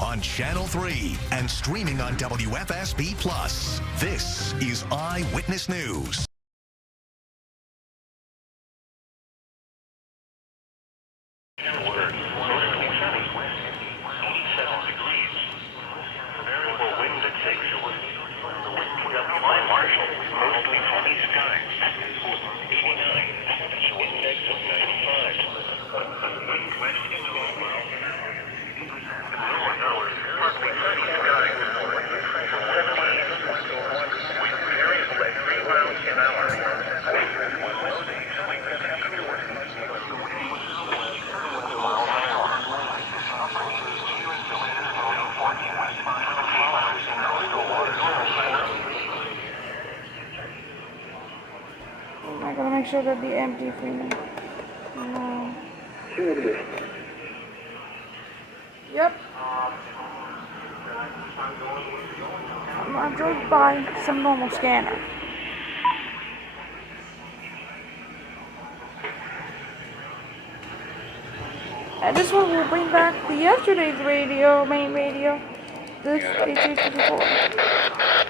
on Channel 3 and streaming on WFSB+. This is Eyewitness News. I gotta make sure that the empty for me. No. Yep. I drove by some normal scanner. And this one will bring back the yesterday's radio, main radio. This HH54.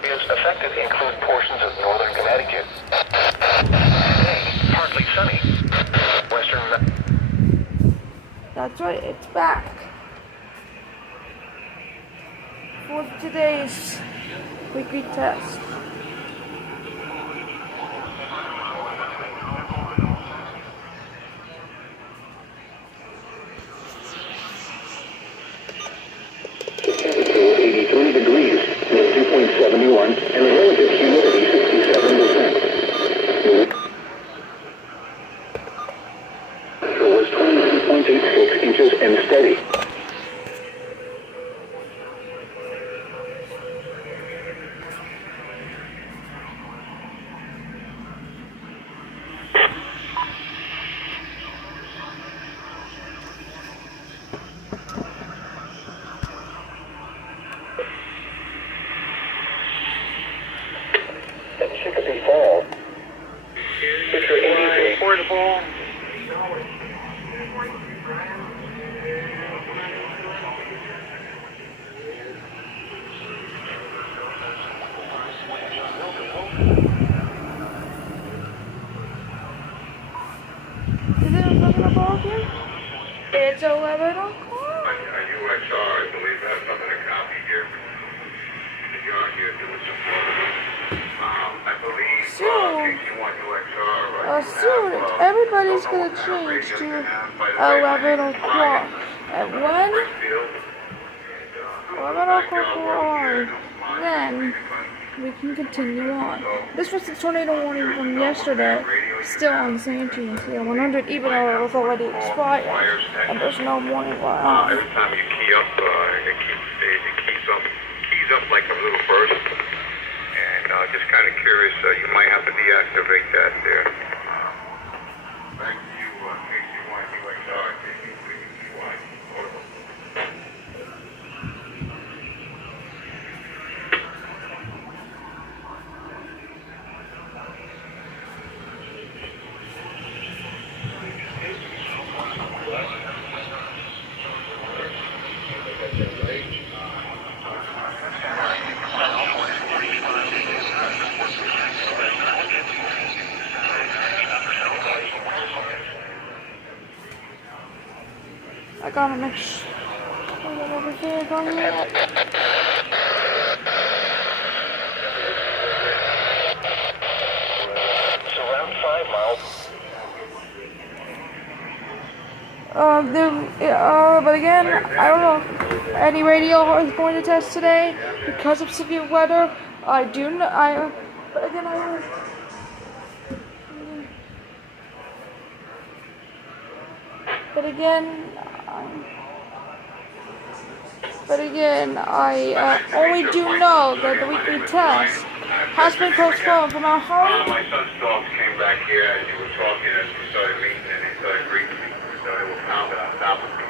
Is affected include portions of northern Connecticut. Today, partly sunny. Western. That's right, it's back. For today's weekly test. Temperature 83 degrees, 2.71, and the relative humidity 67%. It was 22.86 inches and steady. At Chicopee Falls, picture 83. Portable. Is it 11 o'clock here? It's 11 o'clock. I believe has something to copy here. You're here doing some work. I believe Soon, KC1UXR everybody's gonna change to 11 o'clock. At 11 o'clock on, then we can continue on. This was the tornado warning from yesterday, still on the same TNC 100, even though it was already expired, and there's no warning on. every time you key up, it keys up like a little burst. And just kind of curious, you might have to deactivate that there. Back to you, KC1UXR, KC3UY. I gotta make sure that everything is on yet. It's around 5 miles. But again, I don't know. Any radio is going to test today because of severe weather. I do not. But again, I only do know that the weekly test has been postponed from our home. My son's dogs came back here as you were talking, as we started meeting, and they started greeting me. So they were pounding on top of me.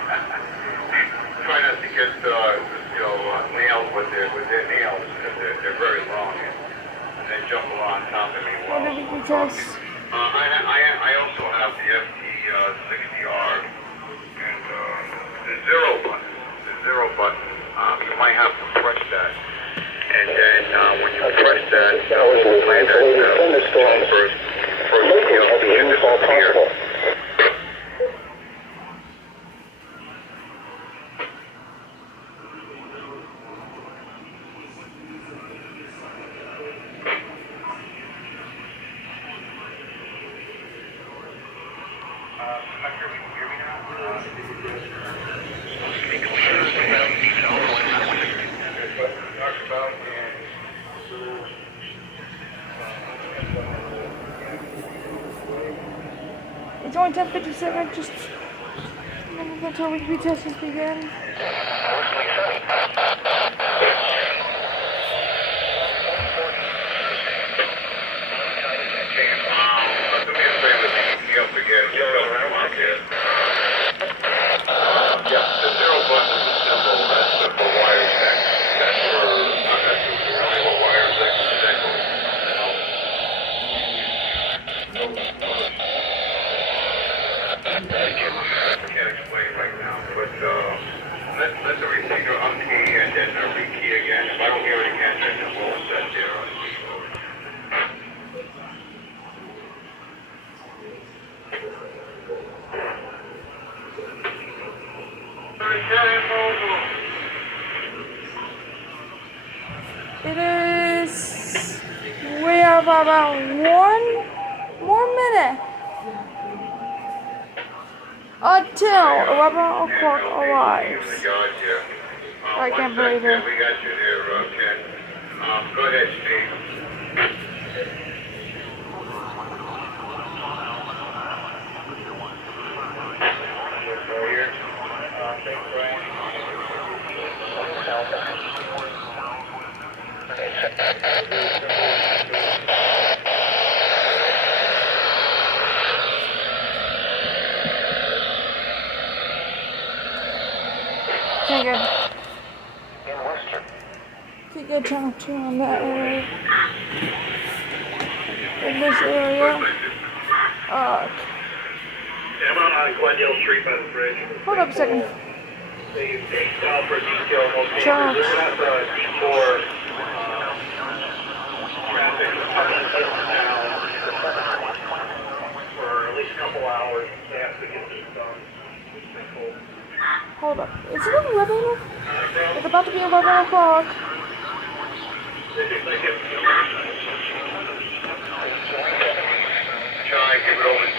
Try not to get, nailed with their nails, because they're very long, and they jump on top of me while What did we test? I also have the FT60R and the zero button. might have to press that. And then when you press that, we'll play that first Local heavy rainfall possible. It's only 10:57, just until we tests begin. Let the receiver unkey and then rekey again. If I don't hear it again, then we'll set there on It is. We have about 1 more minute until 11 o'clock arrives. I can't believe it. We got you there, Ken. Go ahead, Steve. Can't get channel 2 on that area. In this area. I'm on Glendale Street by the bridge. Hold up a second. They call for detail location. Channel. This is not the D4 traffic down for at least a couple hours. They have to get this done. Hold up. Is it 11? It's about to be 11 o'clock. Try and give it over to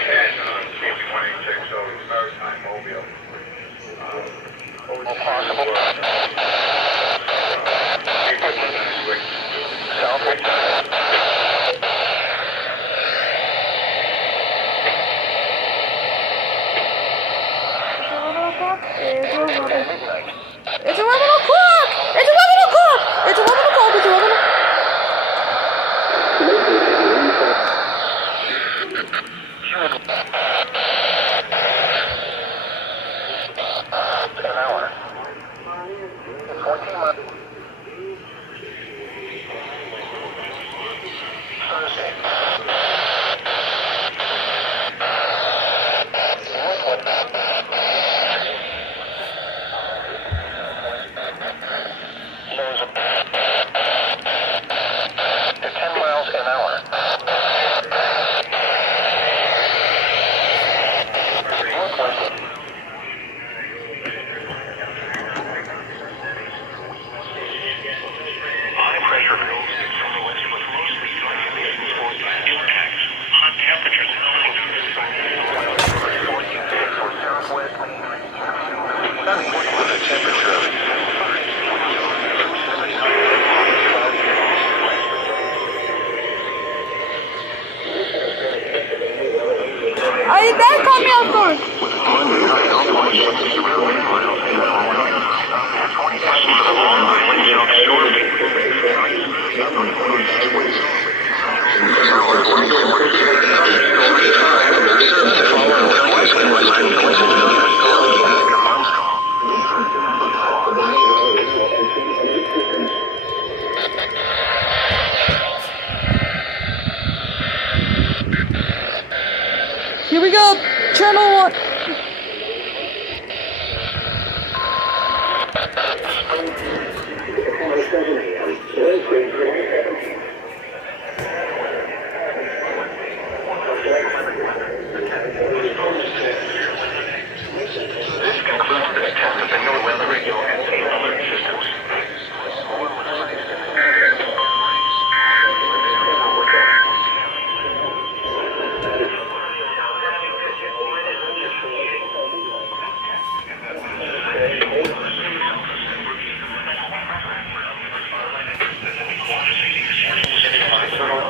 Ken on CB186, so it's Maritime Mobile. Possible. It's 11 o'clock! It's 11 o'clock! It's 11 o'clock! It's 11 o'clock! An hour. 14 months. Thursday. That caught me off guard. Here we go, channel 1. 7 a.m. Wednesday, July 17th. This concludes this test of the new weather radio and team alert systems.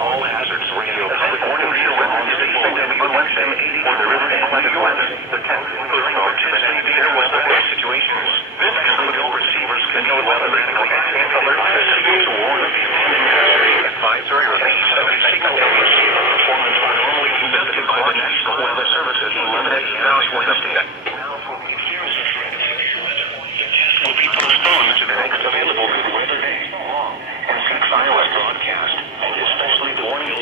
All hazards radio public warning system on Wednesday for the river and climate weather. The 10th postponed to the next fair weather situations. This concludes all receivers can know weather radio and team alert systems to warn of advisory or signal receiver performance are normally conducted by the National Weather Services 11 EAS Wednesday. Will be postponed to the next available good weather day. And since Iowa broadcast, and especially the warning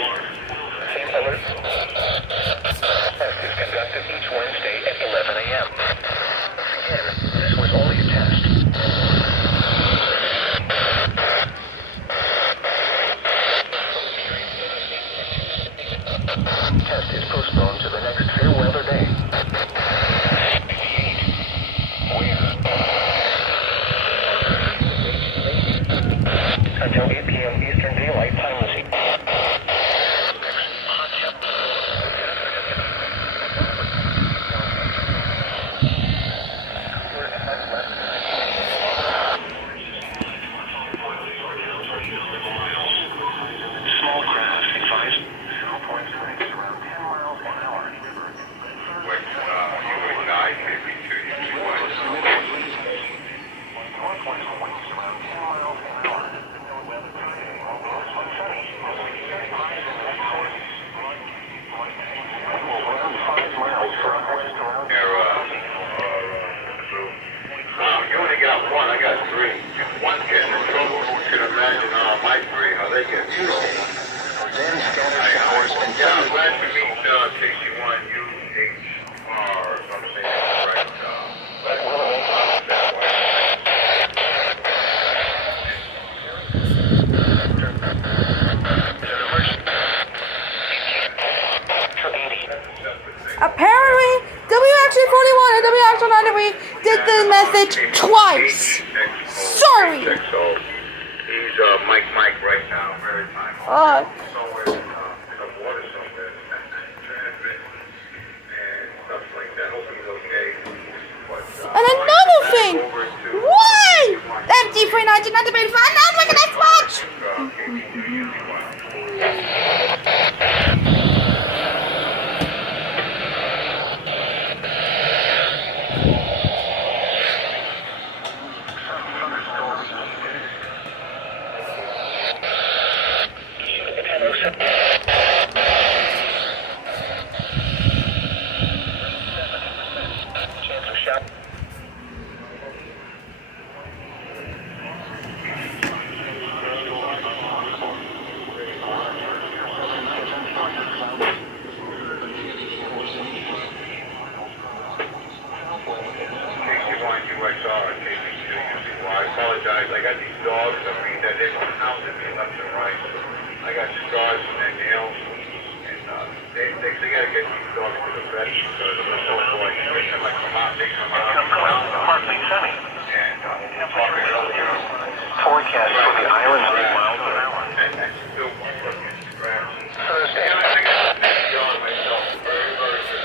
team alert test is conducted each Wednesday at 11 a.m. Again, this was only a test. Test is postponed to the next fair weather day. Until 8 p.m. Eastern Daylight Time this evening. Small craft advised 0 points to range around 10 miles an hour. With USA 52 you only got one, I got three. If one's getting in trouble, you can imagine my three, how they get in trouble. Then scattered showers and Yeah, I'm glad to meet KC1UHR, if I'm saying that right. Glad to meet that way. Apparently, WX41 and WX100 did the message twice. Sorry. He's Mike right now, very time. Somewhere in the water somewhere. And stuff like that. Hope he's okay. But, And another thing, why? MG319, not debated for not look at that watch. I apologize. I got these dogs. I mean, they're hounding me left and right. I got scars on their nails, and they got to get these dogs to the vet because oh boy, every time I come out, they come out. Partly sunny. And talking earlier. Forecast for the islands 8 miles an hour. And still fucking scratch. Thursday. I think I'm yelling myself. Very, very good.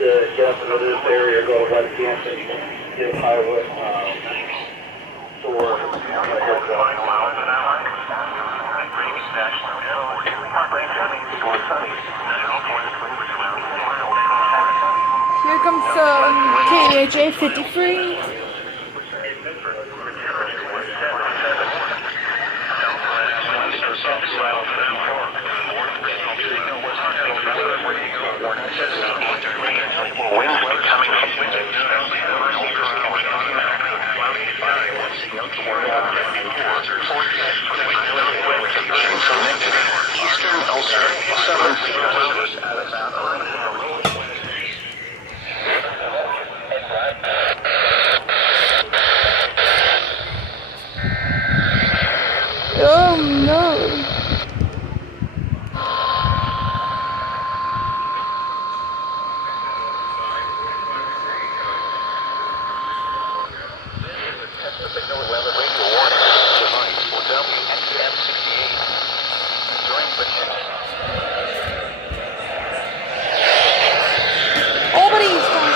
To get up into this area, go to West Hampton, get Highway, store, Here comes KHA 53. Winds becoming signal weather radio warning device for WNES 68. During the Albody's going.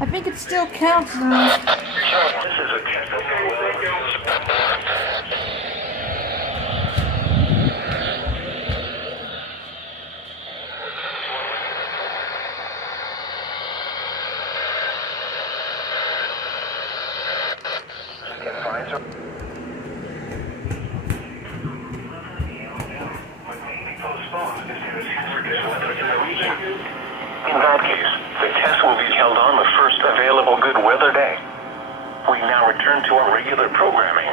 I think it still counts now. this is a test of In that case, the test will be held on the first available good weather day. We now return to our regular programming.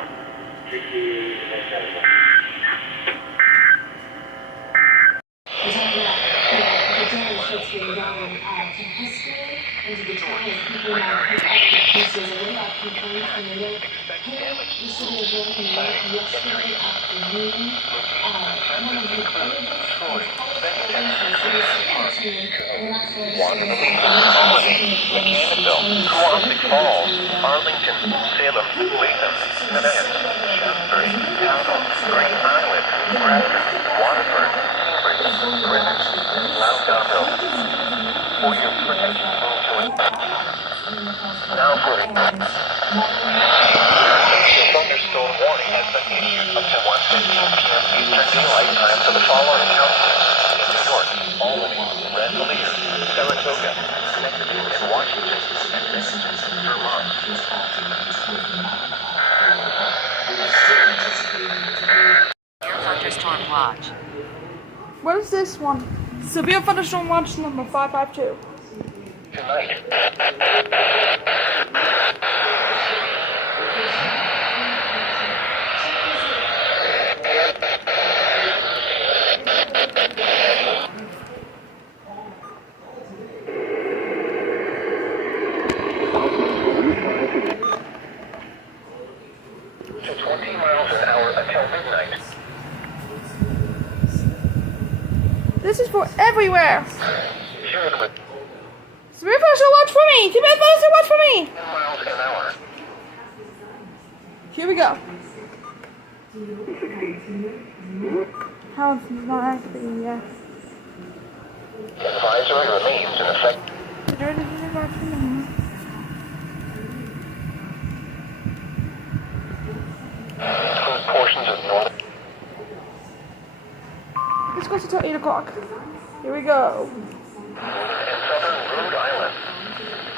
Swampscott Falls, Arlington, Salem, Latham, Nevada, Shasbury, Townsville, Green Island, Grafton, Waterford, Cambridge, Greenwich, Loudonville. For your protection, move to it. Now for thunderstorm warning has been issued up to 1:15 p.m. Eastern Daylight Time for the following counties: in New York, Albany, Rensselaer, Saratoga, Connecticut, and Washington, Vermont. Severe thunderstorm watch. What is this one? Severe thunderstorm watch number 552. Tonight. To 20 miles an hour until midnight. This is for everywhere. Humid with Severe thunderstorm watch for me. Severe thunderstorm watch for me. 10 miles an hour. Here we go. How it's not activating yet. Advisory remains in effect. Include portions of northern Let's go until 8 o'clock. Here we go. and southern Rhode Island.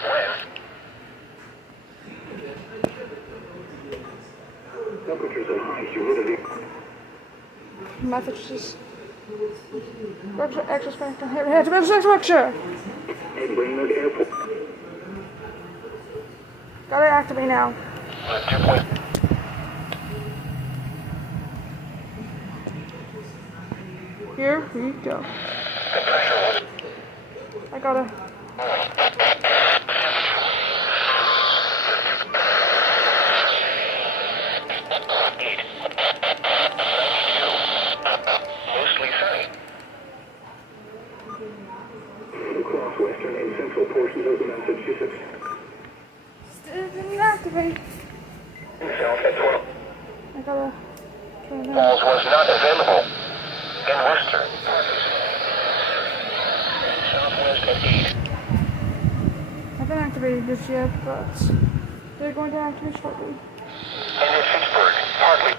When? Temperatures and high humidity. Messages. Extra spectrum. Here to extra structure. Brainerd Airport. Gotta activate now. 2 point. Here we go. The pressure was I gotta. mostly sunny. Across western and central portions of Massachusetts. Still didn't activate. South at 12. I gotta turn it on. Falls was not available. In Worcester. Southwest at 8. I haven't activated this yet, but they're going to activate shortly. And in Fitchburg, partly.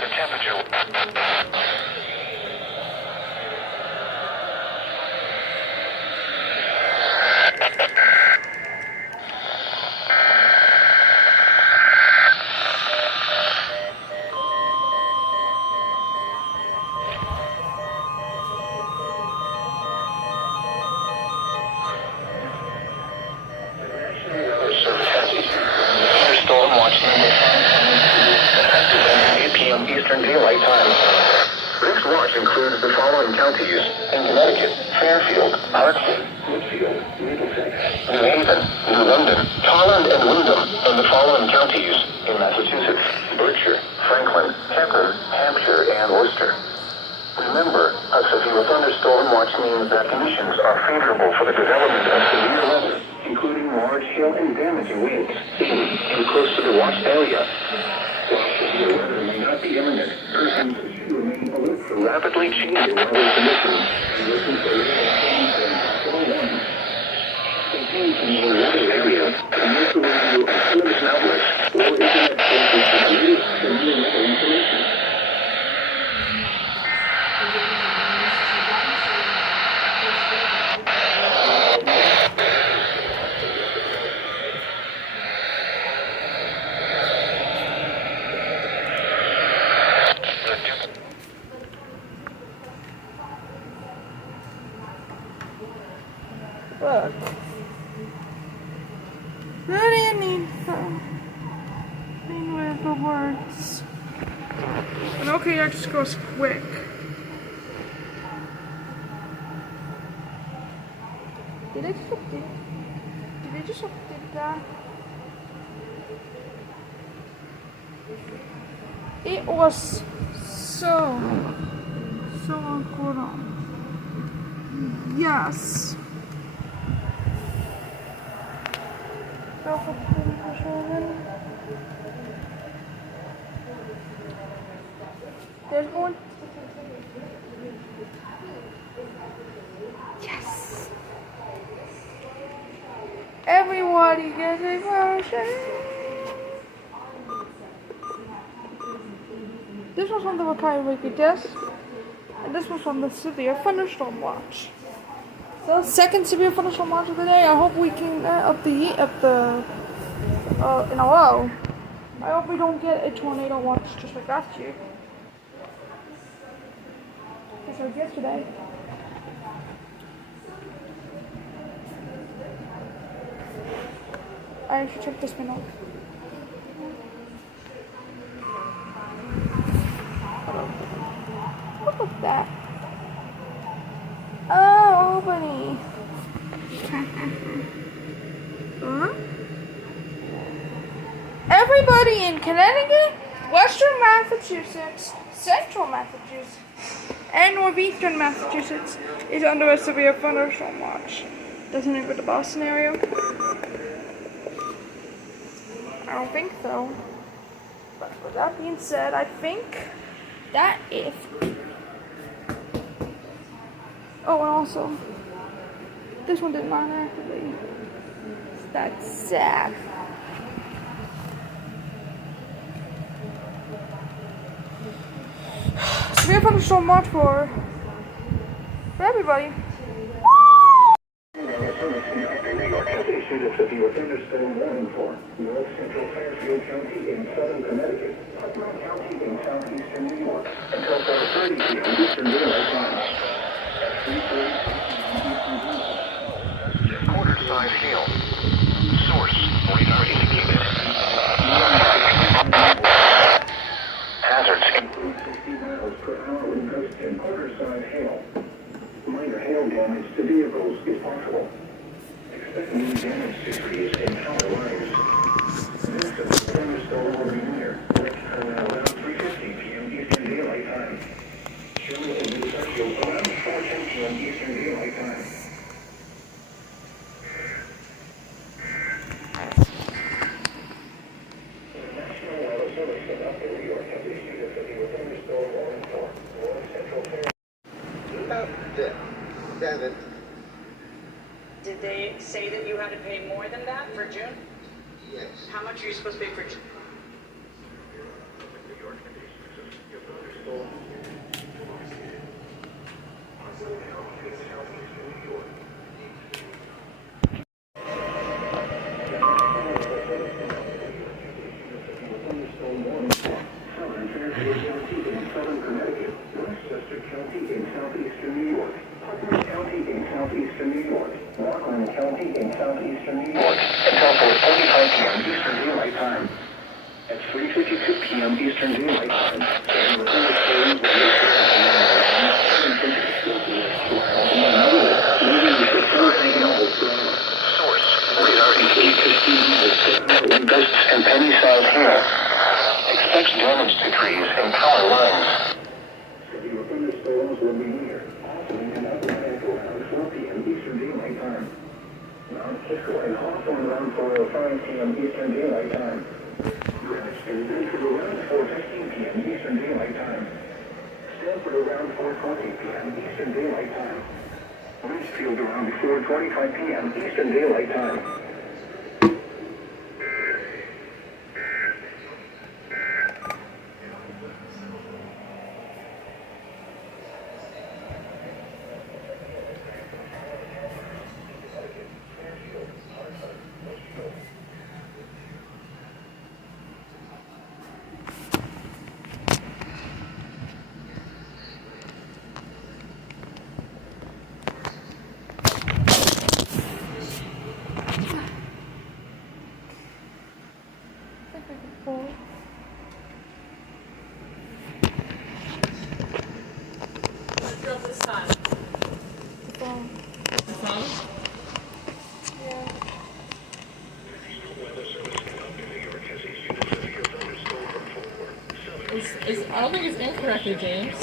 The temperature. Thunderstorm watch number 8 p.m. Eastern Daylight Time. This watch includes the following counties in Connecticut: Fairfield, Hartford, Woodfield, Middlesex, New Haven, New London, Holland, and Wyndham, and the following counties in Massachusetts: Berkshire, Franklin, Peckham, Hampshire, and Worcester. Remember, a severe thunderstorm watch means that conditions are favorable for the development of severe weather, including large hail and damaging winds in close to the watched area. While severe weather may not be imminent, persons should remain alert for rapidly changing weather conditions and listen for possible warnings. Continue to be in weather areas and local radio and television outlets or internet sources for the latest severe weather information. Look. What do you need from? Anyway, the words. And okay, that just goes quick. Did I just update? Did I just update that? It was so good on. Yes. There's one. Yes. Everybody gets a version. This was on the Wakai Wiki test, and this was on the severe thunderstorm watch. So second severe thunderstorm watch of the day. I hope we can in a row. I hope we don't get a tornado watch just like last year. Just like yesterday. I should check this one out. What was that? Oh, Albany. Huh? Everybody in Connecticut, Western Massachusetts, Central Massachusetts, and Northeastern Massachusetts is under a severe thunderstorm watch. Doesn't include the Boston area. I don't think so. But with that being said, I think that if... Oh, and also, this one did not activate. That's sad. Severe thunderstorm watch for everybody. Issued a severe thunderstorm warning for North Central Fairfield County in southern Connecticut, Putnam County in southeastern New York, until 4:30 p.m. Eastern Daylight Time. At 3:40 Eastern Daylight. Quarter-size hail. Source, radar indicated. Hazards. Include 60 miles per hour wind gusts and quarter-size hail. Minor hail damage to vehicles is possible. Expect new damage to trees and power lines. This is a thunderstorm over near. Around 3:50 p.m. Eastern Daylight Time. Show in New Fairfield around 4:10 p.m. Eastern Daylight Time. The National Weather Service in New York has issued a severe thunderstorm warning for North Central Fairfield. Yeah. Damn it. Did they say that you had to pay more than that for June? Yes. How much are you supposed to pay for June? Southern Connecticut, Westchester County in southeastern New York, Putnam County in southeastern New York, Rockland County in southeastern New York, until 4:45 p.m. Eastern Daylight Time. At 3:52 p.m. Eastern Daylight Time, and within the same source, radar 815 gusts and penny-sized hail. Expects damage to trees and power lines. Severe thunderstorms will be near, possibly in Atlantic around 4 p.m. Eastern Daylight Time. Mount Kisco and Hawthorne around 4:05 p.m. Eastern Daylight Time. Greenwich and Bedford around 4:15 p.m. Eastern Daylight Time. Stanford around 4:20 p.m. Eastern Daylight Time. Ridgefield around 4:25 p.m. Eastern Daylight Time. This time. The phone? I don't think it's incorrectly, James.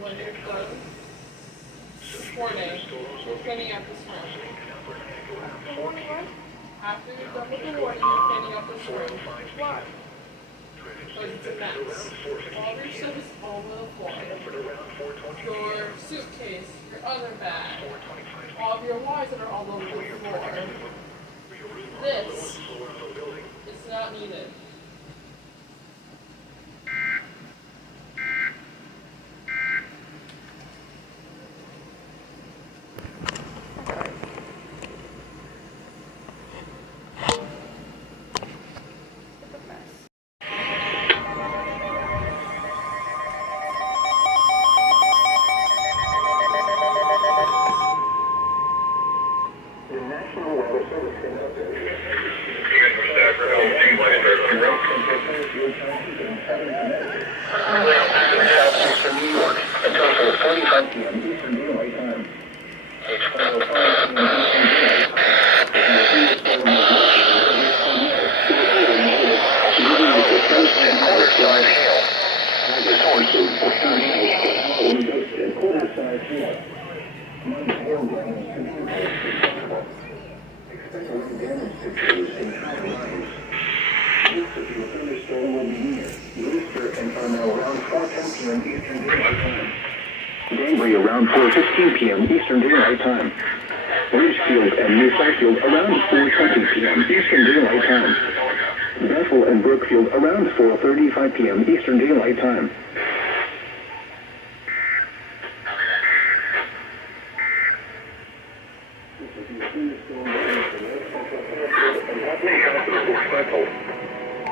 When you're done recording, you're pinning up the screen. After you're done with the warning, you're pinning up the screen. Why? Because it's a mess. All of your stuff is all over the floor. Your suitcase, your other bag, all of your wires that are all over the floor. This is not needed. Danbury around 4:15 p.m. Eastern Daylight Time. Ridgefield and New Southfield around 4:20 p.m. Eastern Daylight Time. Bethel and Brookfield around 4:35 p.m. Eastern Daylight Time.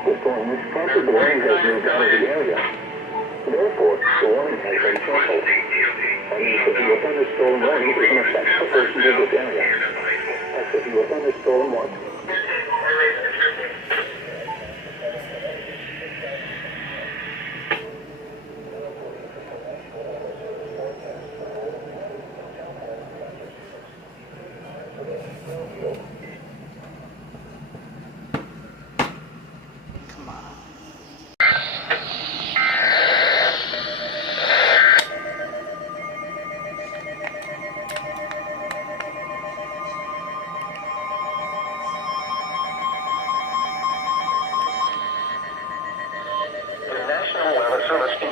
The storm which prompted the rain has moved out of the area. Therefore, the warning has been canceled. That means if you thunderstorm warning is in effect for persons in this area. That's if you thunderstorm what? Come on.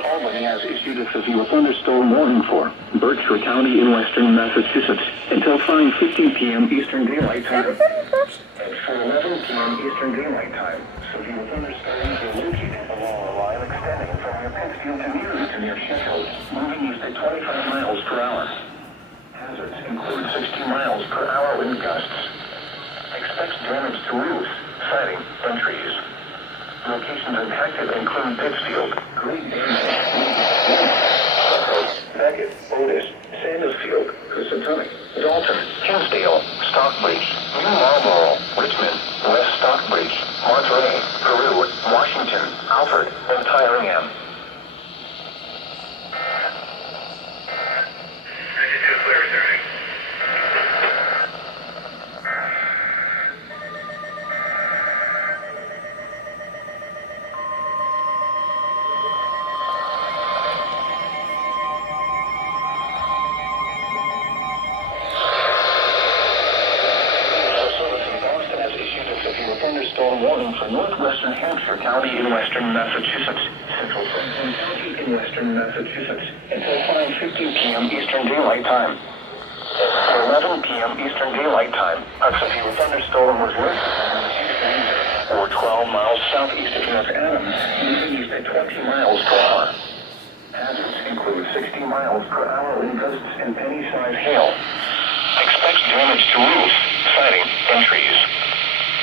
Albany has issued a severe thunderstorm warning for Berkshire County in western Massachusetts until 5:15 p.m. Eastern Daylight Time. At 4:11 p.m. Eastern Daylight Time, severe thunderstorms are located along a line extending from near Pittsfield to near Sheffield, moving east at 25 miles per hour. Hazards include 60 miles per hour wind gusts. Expect damage to roofs, siding, and trees. Locations impacted include Pittsfield, Great Dane, Beckett, Otis, Sandusfield, Housatonic, Dalton, Kinsdale, Stockbridge, New Marlboro, Richmond, West Stockbridge, Monterey, Peru, Washington, Alfred, and Tyringham. Thunderstorm warning for northwestern Hampshire County in western Massachusetts, central Franklin County in western Massachusetts, until 5:15 p.m. Eastern Daylight Time. At 11 p.m. Eastern Daylight Time, a severe thunderstorm was listed or 12 miles southeast of North Adams, moving east at 20 miles per hour. Hazards include 60 miles per hour wind gusts and penny-sized hail. Expect damage to roofs, siding, and trees.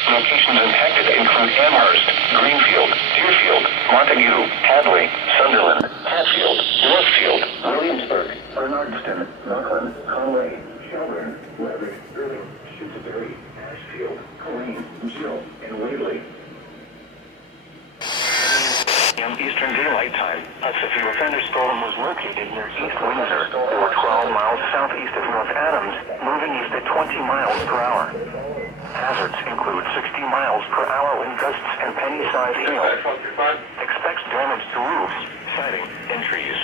Locations impacted include Amherst, Greenfield, Deerfield, Montague, Hadley, Sunderland, Hatfield, Northfield, Williamsburg, Bernardston, Rockland, Conway, Shelburne, Leverett, Irving, Shutesbury, Ashfield, Colleen, Jill, and Waverly. Eastern Daylight Time, a severe thunderstorm was located near East Windsor, or 12 miles southeast of North Adams, moving east at 20 miles per hour. Hazards include 60 miles per hour wind gusts and penny-sized hail. Expect damage to roofs, siding, and trees.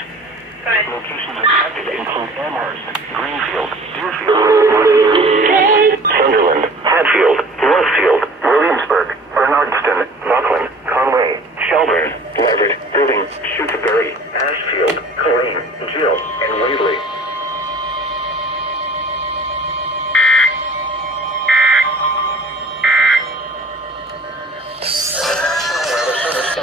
Locations affected include Amherst, Greenfield, Deerfield, Sunderland, Hatfield, Northfield, Williamsburg, Bernardston, Rockland, Conway, Shelburne, Leverett, Irving, Shutesbury, Ashfield, Colleen, Jill, and Waverly.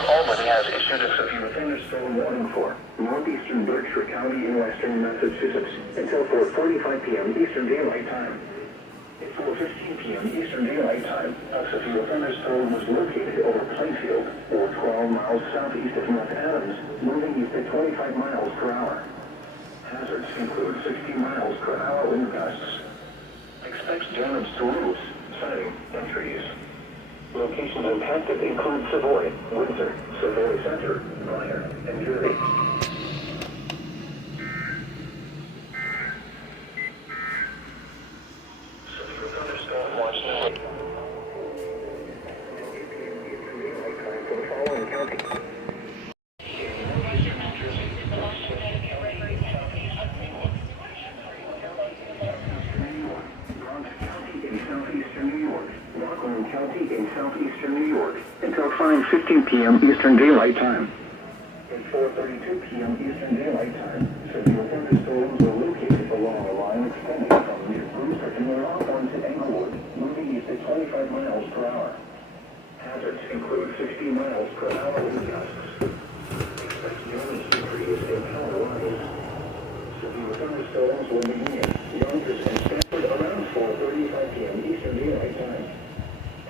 Albany has issued a severe thunderstorm warning for northeastern Berkshire County in western Massachusetts until 4:45 p.m. Eastern Daylight Time. At 4:15 p.m. Eastern Daylight Time, a severe thunderstorm was located over Plainfield, or 12 miles southeast of North Adams, moving east at 25 miles per hour. Hazards include 60 miles per hour wind gusts. Expect damage to roofs, siding, and trees. Locations impacted include Savoy, Windsor, Savoy Center, Pryor, and Jersey. Severe thunderstorm watch now. For the following county. County in southeastern New York until 5:15 p.m. Eastern Daylight Time. At 4:32 p.m. Eastern Daylight Time, severe thunderstorms were located along a line extending from near Brewster to Northbourne to Englewood, moving east at 25 miles per hour. Hazards include 60 miles per hour wind gusts. Expect damage to trees and power lines. Severe thunderstorms will begin in Yonkers and Stanford around 4:35 p.m. Eastern Daylight Time.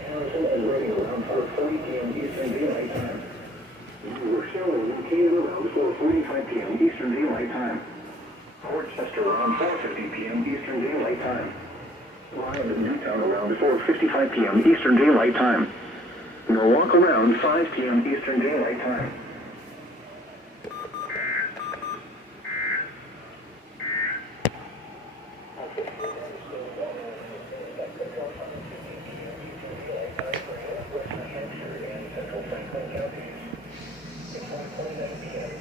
Harrison and Reading around 4:40 p.m. Eastern Daylight Time. Rochelle and Mankato around 4:45 p.m. Eastern Daylight Time. Portchester around 4:50 p.m. Eastern Daylight Time. Lyon and Newtown around 4:55 p.m. Eastern Daylight Time. Norwalk around 5 p.m. Eastern Daylight Time. Franklin counties. It's 1:29 p.m.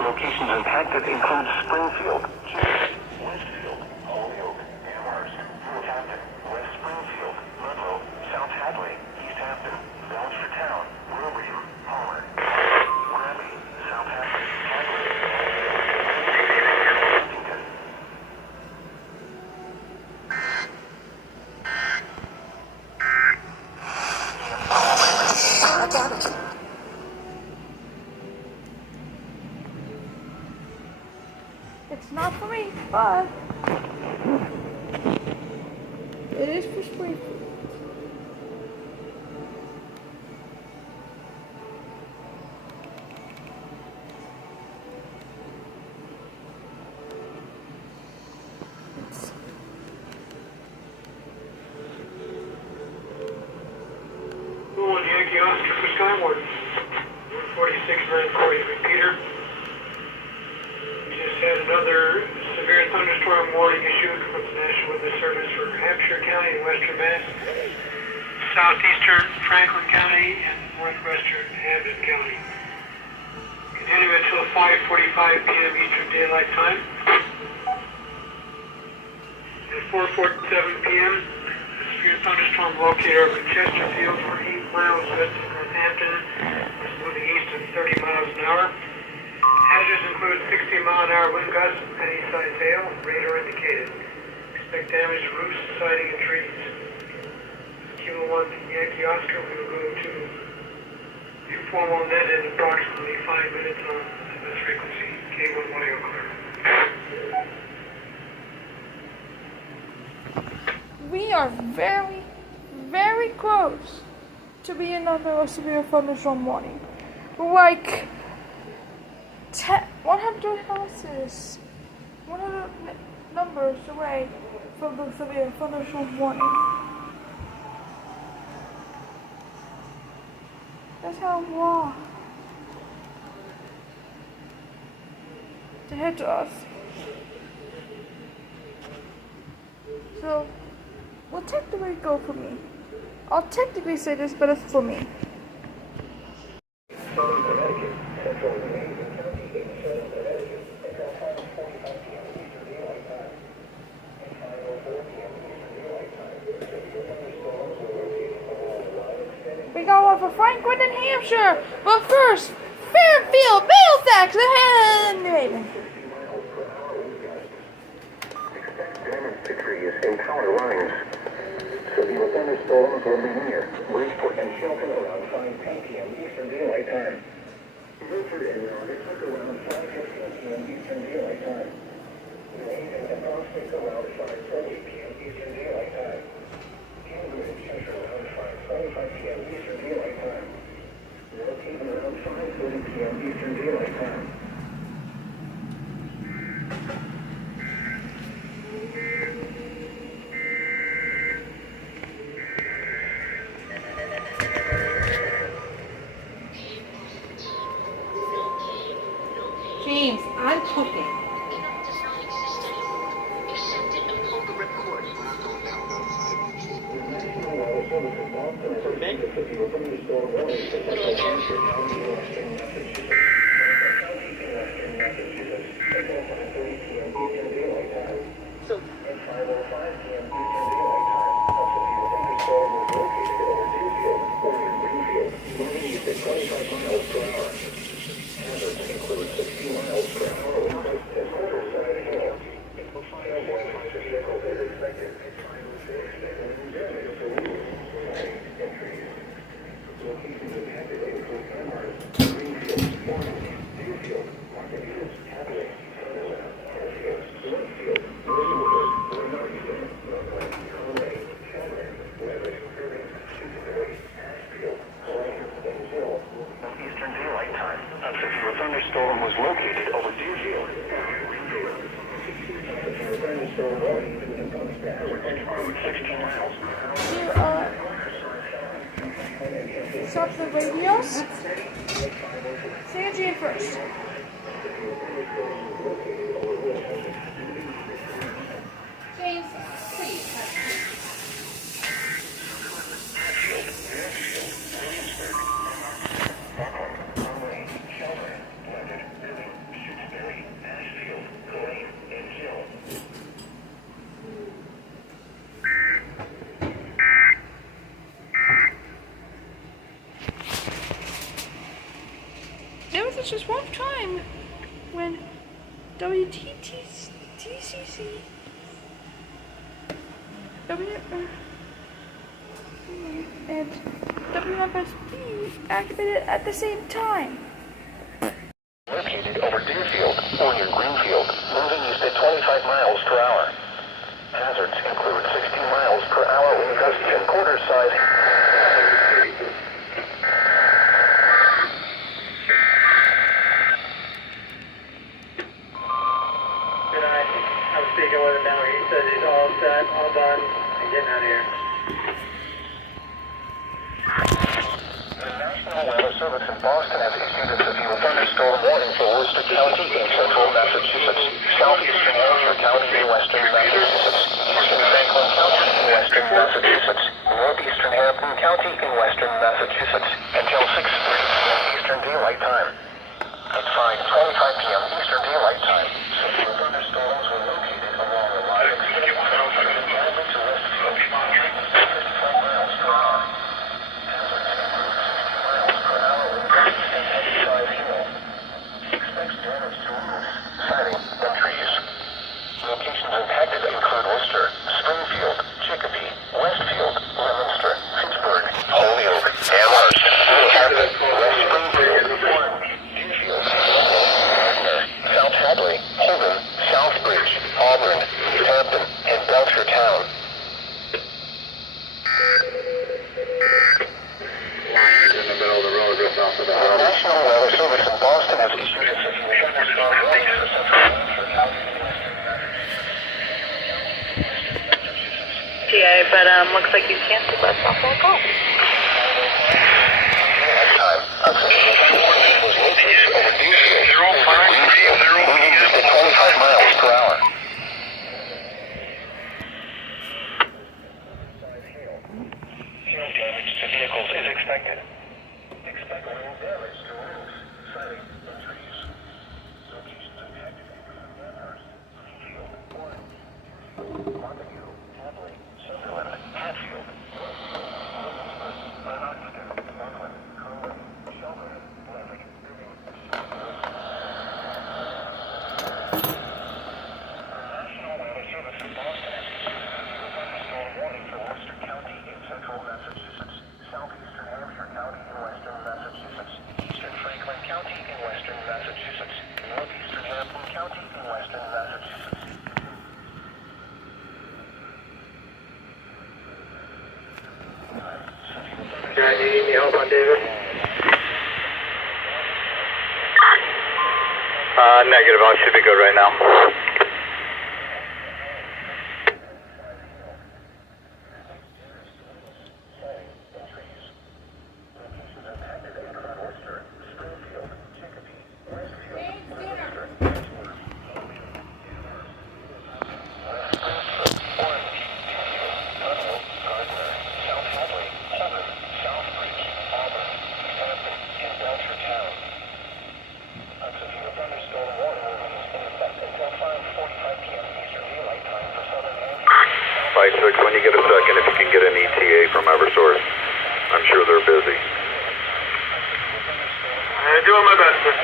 Locations impacted include Springfield, Westfield, Holyoke, Amherst, Northampton, West Springfield, Ludlow, South Hadley, East Hampton, Belchertown, Wilbraham, Palmer, Granby, South Hadley, Hadley, Huntington. It's not for me, but it is for Springfield. Yankee Oscar for Skywarn. 146-940, repeater. We just had another severe thunderstorm warning issued from the National Weather Service for Hampshire County and Western Mass, southeastern Franklin County, and northwestern Hampden County. Continuing until 5:45 p.m. Eastern Daylight Time. At 4:47 p.m., a severe thunderstorm located over Chesterfield for 8 miles west of Northampton was moving east at 30 miles an hour. Hazards include 60-mile-an-hour wind gusts, penny-sized hail, radar indicated. Expect damage to roofs, siding, and trees. Kilo 1 Yankee Oscar, we will go to the formal net in approximately 5 minutes on this frequency, K1 audio clear. We are very, very close to being another severe thunderstorm warning. We're like 100 houses, 100 numbers away from the severe thunderstorm warning. That's how long to hit us. So, we'll technically go for me. I'll technically say this, but it's for me. Southern Connecticut, Central We go over Franklin and Hampshire, but first, Fairfield, Middlesex, and New Haven. Damage to trees in power lines. Severe thunderstorms will be near Bridgeport and Shelton around 5:10 p.m. Eastern Daylight Time. Milford and Norfolk around 5:15 p.m. Eastern Daylight Time. New Haven and Prospect around 5:30 p.m. Eastern Daylight Time. Cambridge Central around 5:25 p.m. Eastern Daylight Time. North Haven around 5:30 p.m. Eastern Daylight Time. James, I'm cooking. So, at 5:05 p.m. Eastern Daylight Time, a severe thunderstorm was located over Deerfield, Oregon Greenfield, moving east at 25 miles per hour. Hazards include 60 miles per hour winds and quarter-side hail. Final damage to vehicles is expected at 5:06 and damage to roofs, siding, and trees. Locations impacted include Amherst, Greenfield, Oregon, Deerfield, Market Hills, Hadley, Sunderland, Fairfield, Northfield, Linwood, Bernardston, Brooklyn, Conway, Shelburne, Levitt, Irving, Shutesbury, Ashfield, Blaine, and Hill. Eastern Daylight Time. A severe thunderstorm was located over Deerfield. Severe thunderstorm warning to the Road 16 miles. Stop the radios. Say it Jane first. James, please. Conway, Shelburne, Levitt, Irving, Shutesbury, Ashfield, Blaine, and Hill. There was just one time when WTCC and WFSB activated at the same time. Located over Deerfield, Oregon Greenfield, moving east at 25 miles per hour. Hazards include 60 miles per hour wind gusts and quarter-size. Good night. I'm speaking with him now. He said he's all set, all done, and getting out of here. The National Weather Service in Boston has issued a severe thunderstorm warning for Worcester County in central Massachusetts, southeastern Hampshire County in western Massachusetts, eastern Franklin County in western Massachusetts, northeastern Hampton County in western Massachusetts, until 6:30 p.m. Eastern Daylight Time. At 5:25 p.m. Eastern Daylight Time, severe thunderstorms were located along the line of scenic route from Madison to Westfield, moving 55 miles per hour. Hazards include 60 miles per hour wind gusts and heavy-side hail. Expects damage to roofs, siding, and trees. Locations impacted include Worcester, Springfield, Chicopee, Westfield, Leominster, Pittsburgh, Holyoke, Amherst, New Haven, West Springfield, Warren, Deerfield, Gardner, South Hadley, Holden, Southbridge, Auburn, East Hampton, and Belchertown. In the middle of the road, just off of the The road. National Weather Service in Boston has issued a severe thunderstorm warning for central Hampshire County. TA, but looks like you canceled us off that call. Time. A severe thunderstorm was located over Deerfield, moving east at 25 miles per hour. Hail damage to vehicles is expected. Expect wind damage to roofs, siding, and Central Massachusetts, southeastern Hampshire County in western Massachusetts, eastern Franklin County in western Massachusetts, northeastern Hampton County in western Massachusetts. Guys, you need any help on David? Negative. I should be good right now. When you get a second, if you can get an ETA from Eversource, I'm sure they're busy. I'm doing my best, sir.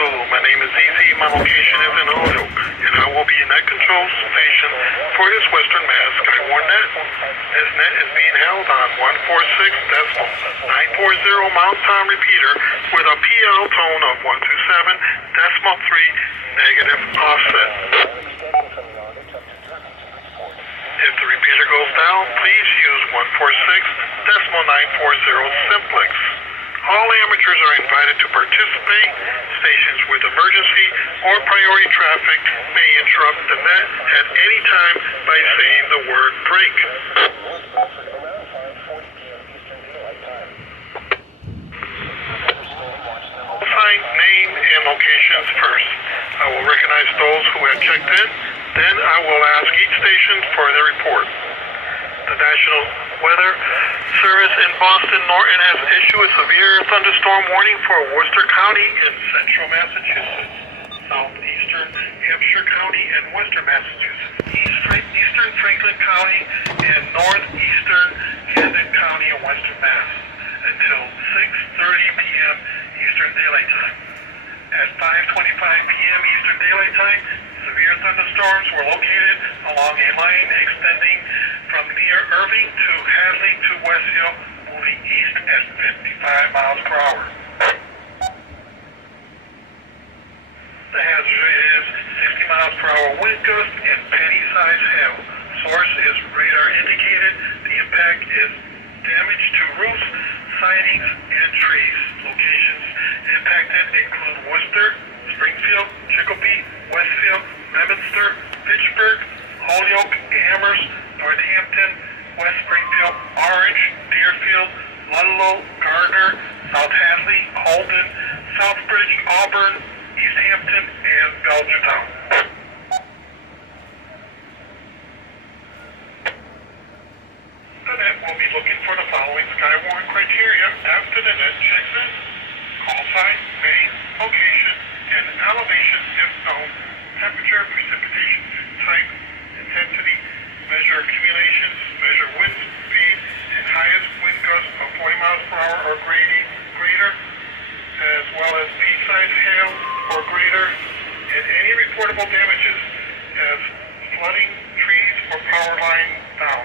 My name is ZZ, my location is in Holyoke, and I will be in net control station for this Western Mass Skywarn net. This net is being held on 146.940 Mountain Time repeater with a PL tone of 127.3 negative offset. If the repeater goes down, please use 146.940 simplex. All amateurs are invited to participate. Stations with emergency or priority traffic may interrupt the net at any time by saying the word break. Sign name and locations first. I will recognize those who have checked in. Then I will ask each station for their report. The National Weather Service in Boston, Norton has issued a severe thunderstorm warning for Worcester County in central Massachusetts, southeastern Hampshire County and western Massachusetts, eastern Franklin County and northeastern Camden County in western Mass until 6:30 p.m. Eastern Daylight Time. At 5:25 p.m. Eastern Daylight Time, severe thunderstorms were located along a line extending from near Irving to Hadley to Westfield, moving east at 55 miles per hour. The hazard is 60 miles per hour wind gust and penny-sized hail. Source is radar indicated. The impact is damage to roofs, sidings, and trees. Locations impacted include Worcester, Springfield, Chicopee, Westfield, Leominster, Fitchburg, Holyoke, Amherst, Northampton, West Springfield, Orange, Deerfield, Ludlow, Gardner, South Hadley, Holden, Southbridge, Auburn, East Hampton, and Belchertown. The net will be looking for the following Skywarn criteria after the net checks in: call sign, name, location, and elevation if known, temperature, precipitation type, intensity, measure accumulations, measure wind speed, and highest wind gust of 40 miles per hour or greater, as well as pea-sized hail or greater, and any reportable damages as flooding, trees, or power line down.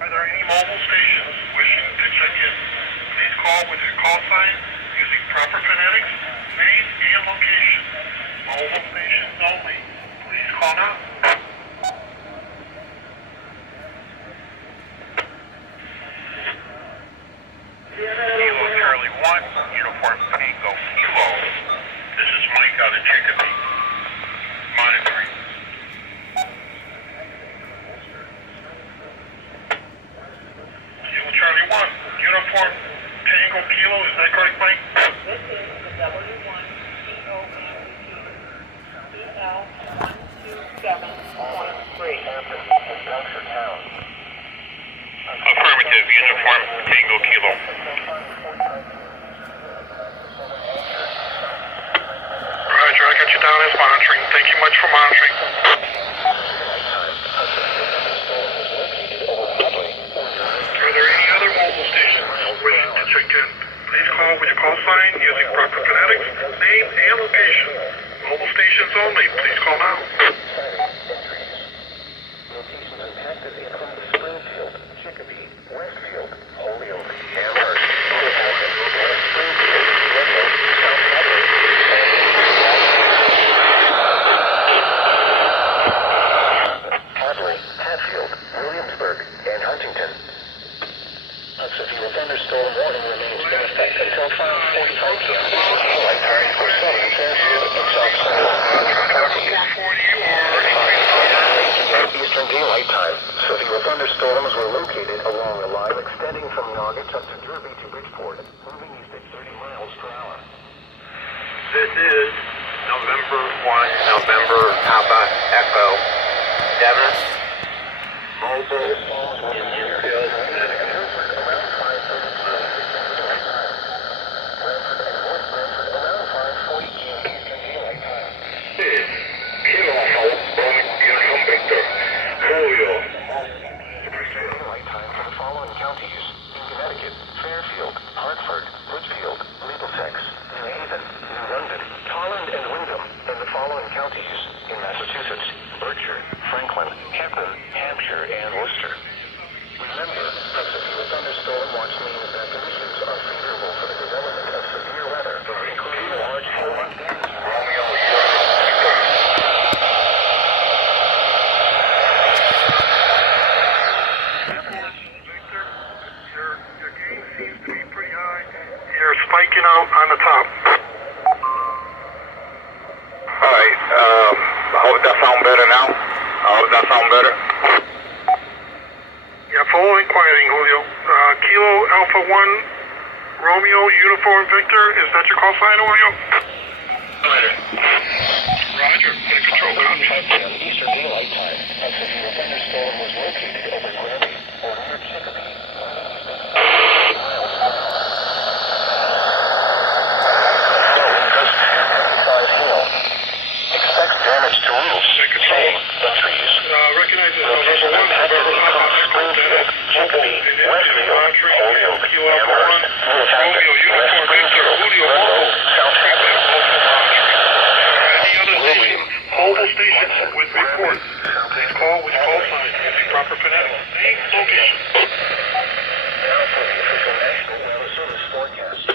Are there any mobile stations wishing to check in? Please call with your call sign using proper phonetics, name, and location. Mobile stations only. Please call now. Kilo Charlie using proper phonetics, name, and location. Mobile stations only. Please call now. Locations impacted include Springfield, Chicopee, Westfield, Holyoke, Amherst, West Springfield, Redmond, South Hadley, Hadley, Hatfield, Williamsburg, and Huntington. A severe thunderstorm warning remains in effect until 5:45 p.m. Daylight time for southern Fairfield and South Central. Eastern Daylight Time. Severe thunderstorms were located along a line extending from Nauget up to Derby to Bridgeport, moving east at 30 miles per hour. This is November 1, November Papa Echo, Devon, Mobile, Daylight time for the following counties: in Connecticut, Fairfield, Hartford, Litchfield, Middlesex, New Haven, New London, Holland, and Wyndham, and the following counties: in Massachusetts, Berkshire, Franklin, Hampton, Hampshire, and Worcester. Remember, a severe thunderstorm watch means that conditions are favorable for the development of severe weather, including large hail and damage. You're spiking out on the top. Alright, I hope that sound better now. Yeah, full inquiring, Julio. Kilo Alpha 1, Romeo, Uniform Victor, is that your call sign, Julio? Roger, take control, copy. Eastern Daylight Time, a severe thunderstorm was located over Granby or near Chicopee. Expect damage to roofs, shade, and trees. Recognize this November 1, November Papa, Springfield, Mobile, Westfield, Holyoke, Amherst, Romeo, Uniform Victor, Julio, Mobile, Southampton, any other station, mobile station with report. Please call with call sign using proper phonetics. Name, location. Now for the official National Weather Service forecast.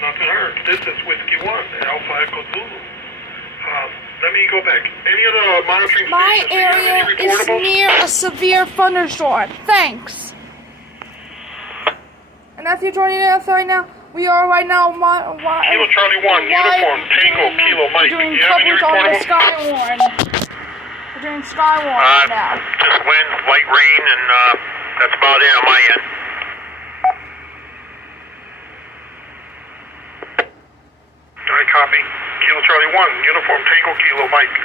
Nothing heard. This is Whiskey 1, Alpha Echo Zulu. Let me go back. Any other monitoring My stations? area is near a severe thunderstorm. Thanks. And if you're joining us right now, we are right now Kilo Charlie 1, Uniform, Tango, Kilo Mike. doing Do you have any coverage on the reportable? Skywarn. We're doing Skywarn right now. Just wind, light rain, and that's about it on my end. I copy. Kilo Charlie 1, Uniform, Tango, Kilo Mike.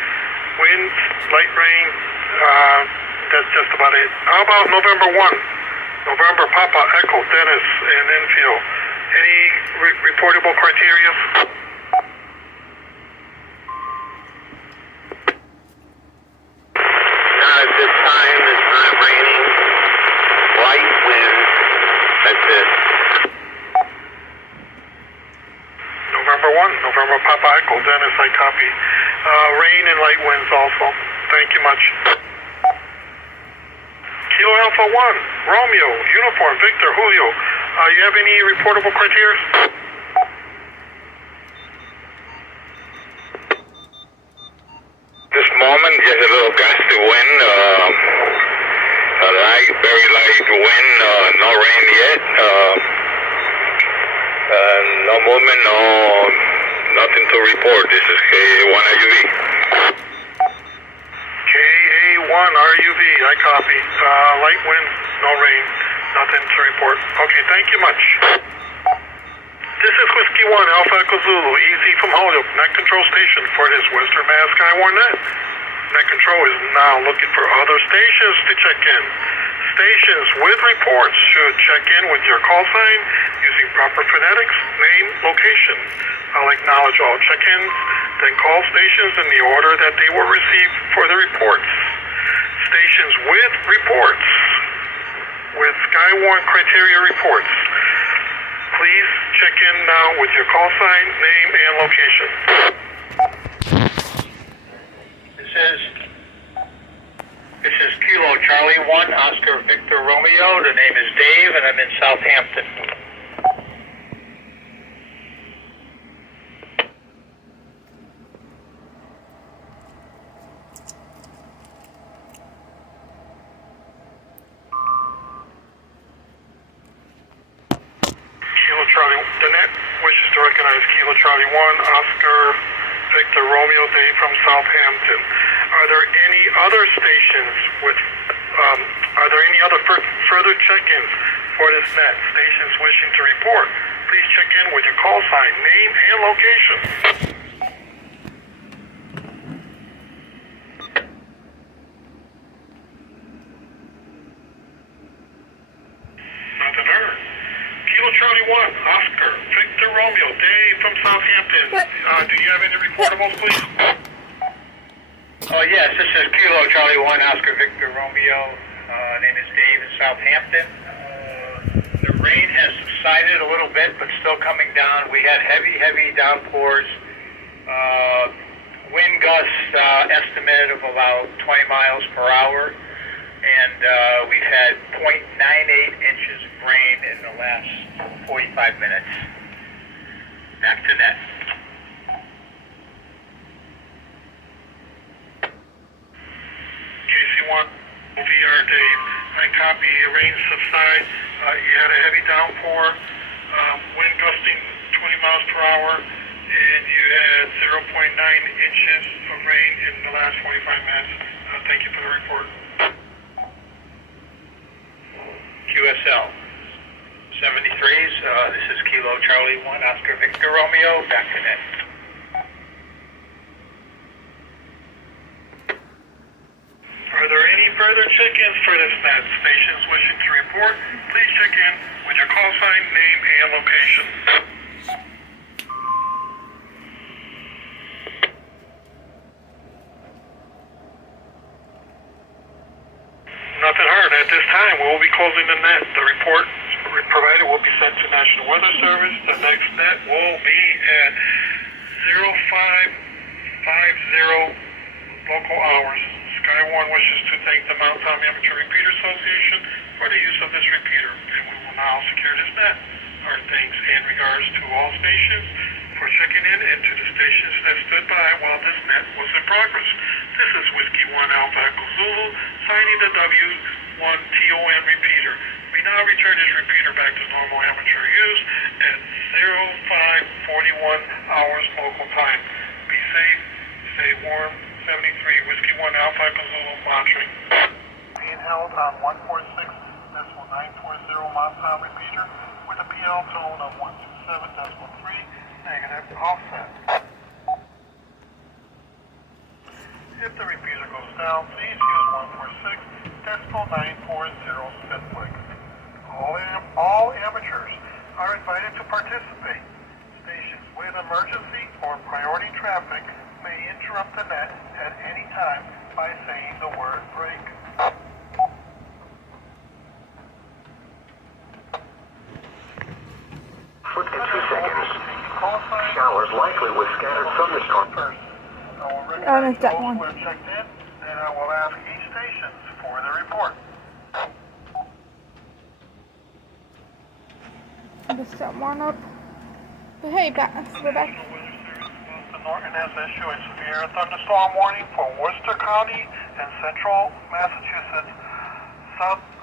Wind, light rain, that's just about it. How about November 1? November Papa, Echo, Dennis, and Enfield. Any reportable criteria? Not at this time. It's not raining. Light wind. That's it. November 1, November Papa, Echo, Dennis, I copy. Rain and light winds also. Thank you much. Kilo Alpha 1, Romeo, Uniform, Victor, Julio. You have any reportable criteria? This moment, just a little gusty wind, very light wind, no rain yet, no movement, nothing to report. This is KA1 RUV. KA1 RUV, I copy. Light wind, no rain, nothing to report. Okay, thank you much. This is Whiskey 1, Alpha Echo Zulu, easy from Holyoke, net control station for this Western Mass Skywarn net. Net control is now looking for other stations to check in. Stations with reports should check in with your call sign using proper phonetics, name, location. I'll acknowledge all check-ins, then call stations in the order that they were received for the reports. Stations with reports with Skywarn criteria reports. Please check in now with your call sign, name, and location. This is Kilo Charlie 1, Oscar Victor Romeo. The name is Dave, and I'm in Southampton. Kilo Charlie, the net wishes to recognize Kilo Charlie 1, Oscar Victor Romeo Dave from Southampton. Are there any other stations with, are there any other further check-ins for this net? Stations wishing to report, please check in with your call sign, name, and location. Nothing heard. Kilo Charlie 1, Oscar Victor Romeo Dave from Southampton. Do you have any reportables, please? Oh, yes, this is Kilo Charlie 1, Oscar Victor Romeo. Name is Dave in Southampton. The rain has subsided a little bit, but still coming down. We had heavy downpours. Wind gust estimate of about 20 miles per hour. And we've had 0.98 inches of rain in the last 45 minutes. Back to net. KC1, OVR Dave. I copy. Rain subside. You had a heavy downpour, wind gusting 20 miles per hour, and you had 0.9 inches of rain in the last 45 minutes. Thank you for the report. QSL 73s. This is Kilo Charlie 1, Oscar Victor Romeo. Back to net. Are there any further check-ins for this net? Stations wishing to report, please check in with your call sign, name, and location. Nothing heard. At this time, we will be closing the net. The report provided will be sent to National Weather Service. The next net will be at 0550 local hours. Skywarn wishes to thank the Mount Tom Amateur Repeater Association for the use of this repeater, and we will now secure this net. Our thanks and regards to all stations for checking in and to the stations that stood by while this net was in progress. This is Whiskey 1 Alpha Echo Zulu signing the W1TON repeater. We now return this repeater back to normal amateur use at 0541 hours local time. Be safe, stay warm. 73 Whiskey 1 Alpha Echo Zulu monitoring. Being held on 146.940 Mount Tom repeater with a PL tone of 127.3 negative offset. If the repeater goes down, please use 146.940 Spitflex. All amateurs are invited to participate. Stations with emergency or priority traffic may interrupt the net at any time by saying the word break. Within 2 seconds. Showers likely with scattered thunderstorms. I missed that one. Checked in, and I will ask each station for the report. I missed that one up. But hey, we're back. Norton has issued a severe thunderstorm warning for Worcester County and central Massachusetts,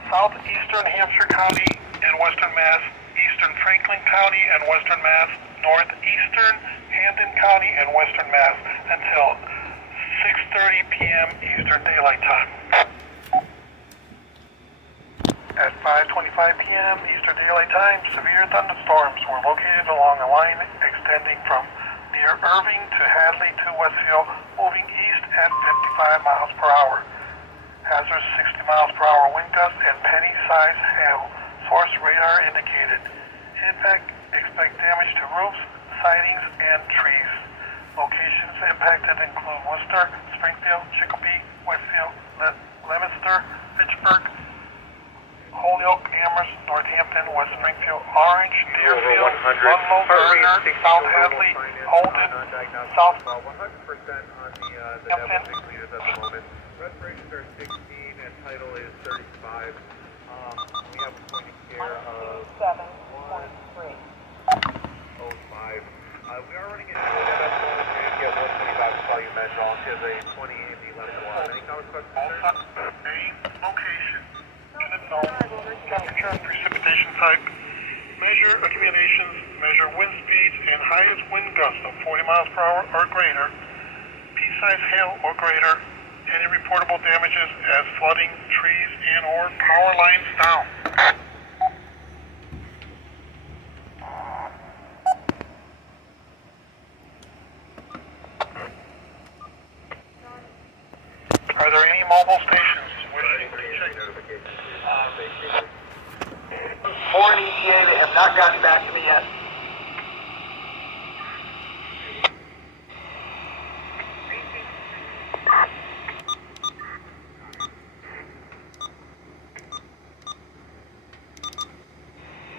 southeastern Hampshire County and western Mass, eastern Franklin County and western Mass, northeastern Hampden County and western Mass until 6:30 p.m. Eastern Daylight Time. At 5:25 p.m. Eastern Daylight Time, severe thunderstorms were located along a line extending from near Irving to Hadley to Westfield, moving east at 55 miles per hour. Hazards 60 miles per hour wind gusts and penny-sized hail. Source radar indicated. Expect damage to roofs, sidings, and trees. Locations impacted include Worcester, Springfield, Chicopee, Westfield, Leominster, Fitchburg, Holyoke, Amherst, Northampton, West Springfield, Orange, Deerfield, Ludlow, Verner, South Hadley, Holden, South Hampton. Respirations are 16 and title is 35. We have a point of care of 127.3. 05. We are running into that moment where you get 125 volumetric is a 20 AMD left to watch. Any comments, questions? Name, location, unit zone, temperature and precipitation type, measure accumulations, measure wind speeds and highest wind gusts of 40 miles per hour or greater, pea-sized hail or greater, any reportable damages as flooding, trees and or power lines down. Are there any mobile stations wishing to check? 4 in ETA that have not gotten back to me yet.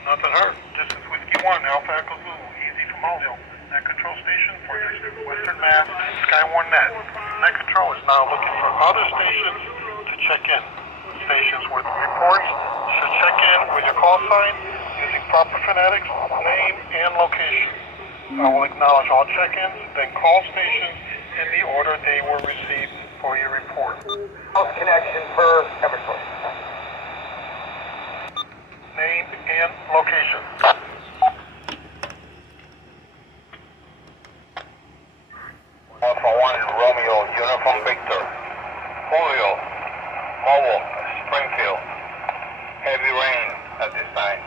Nothing heard. This is Whiskey 1, Alpha Echo Zulu, easy from Holyoke. Net control station for Western Mass, Skywarn Net. Net control is now looking for other stations to check in. Stations with reports should check in with your call sign using proper phonetics, name, and location. I will acknowledge all check-ins, then call stations in the order they were received for your report. House connection per Eversource. Name and location. Alpha 1 Romeo, Uniform Victor. Julio, Mobile, Springfield. Heavy rain at this time.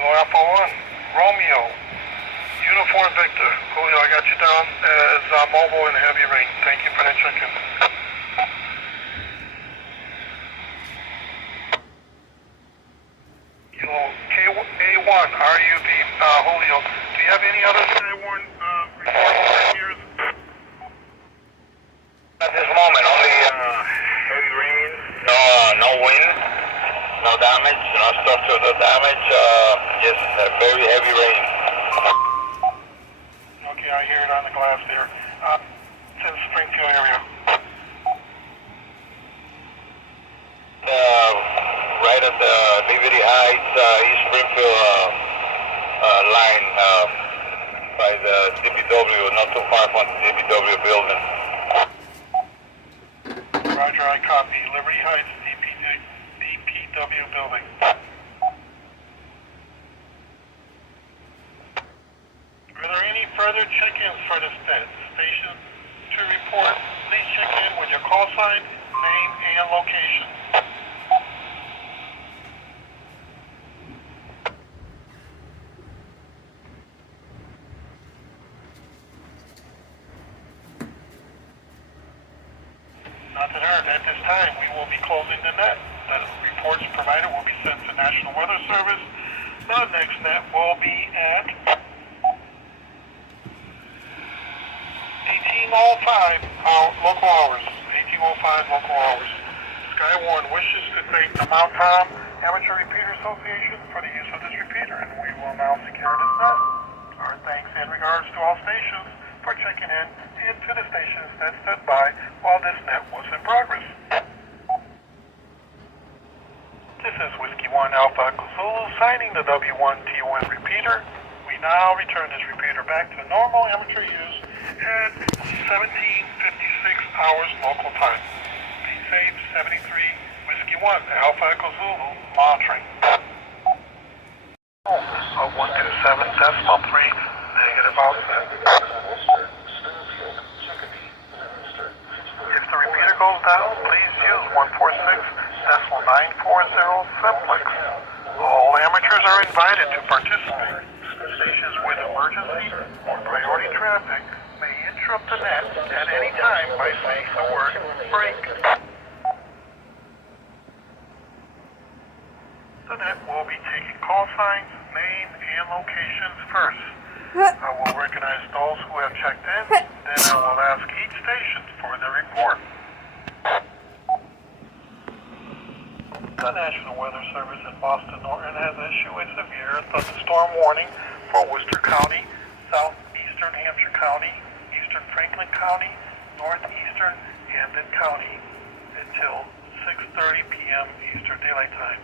Alpha 1, Romeo, Uniform Victor. Julio, I got you down as mobile and heavy rain. Thank you for that check-in. A1, RUB, Julio. Do you have any other Skywarn reports here? At this moment, only heavy rain, no wind, no damage, no structural damage, just very heavy rain. Okay, I hear it on the glass there. It's in the Springfield area. Right at the Liberty Heights, East Springfield line by the DPW, not too far from the DPW building. Roger, I copy. Liberty Heights, DPW building. Are there any further check-ins for this station? To report, please check in with your call sign, name, and location. Nothing heard. At this time, we will be closing the net. The reports provided will be sent to National Weather Service. The next net will be at 18:05 local hours. 18:05 local hours. Skywarn wishes to thank the Mount Tom Amateur Repeater Association for the use of this repeater, and we will now secure this net. Our thanks and regards to all stations for checking in and to the stations that stood by while this net was in progress. This is Whiskey 1 Alpha Echo Zulu signing the W1T1 repeater. We now return this repeater back to normal amateur use at 17:56 hours local time. Be safe, 73 Whiskey 1 Alpha Echo Zulu monitoring. 127.3 negative outset. If the repeater goes down, please use 146.940 simplex. All amateurs are invited to participate. Stations with emergency or priority traffic may interrupt the net at any time by saying the word break. The net will be taking call signs, name, and locations first. I will recognize those who have checked in, then I will ask each station for their report. The National Weather Service in Boston Norton has issued a severe thunderstorm warning for Worcester County, southeastern Hampshire County, eastern Franklin County, northeastern Hampden County until 6:30 p.m. Eastern Daylight Time.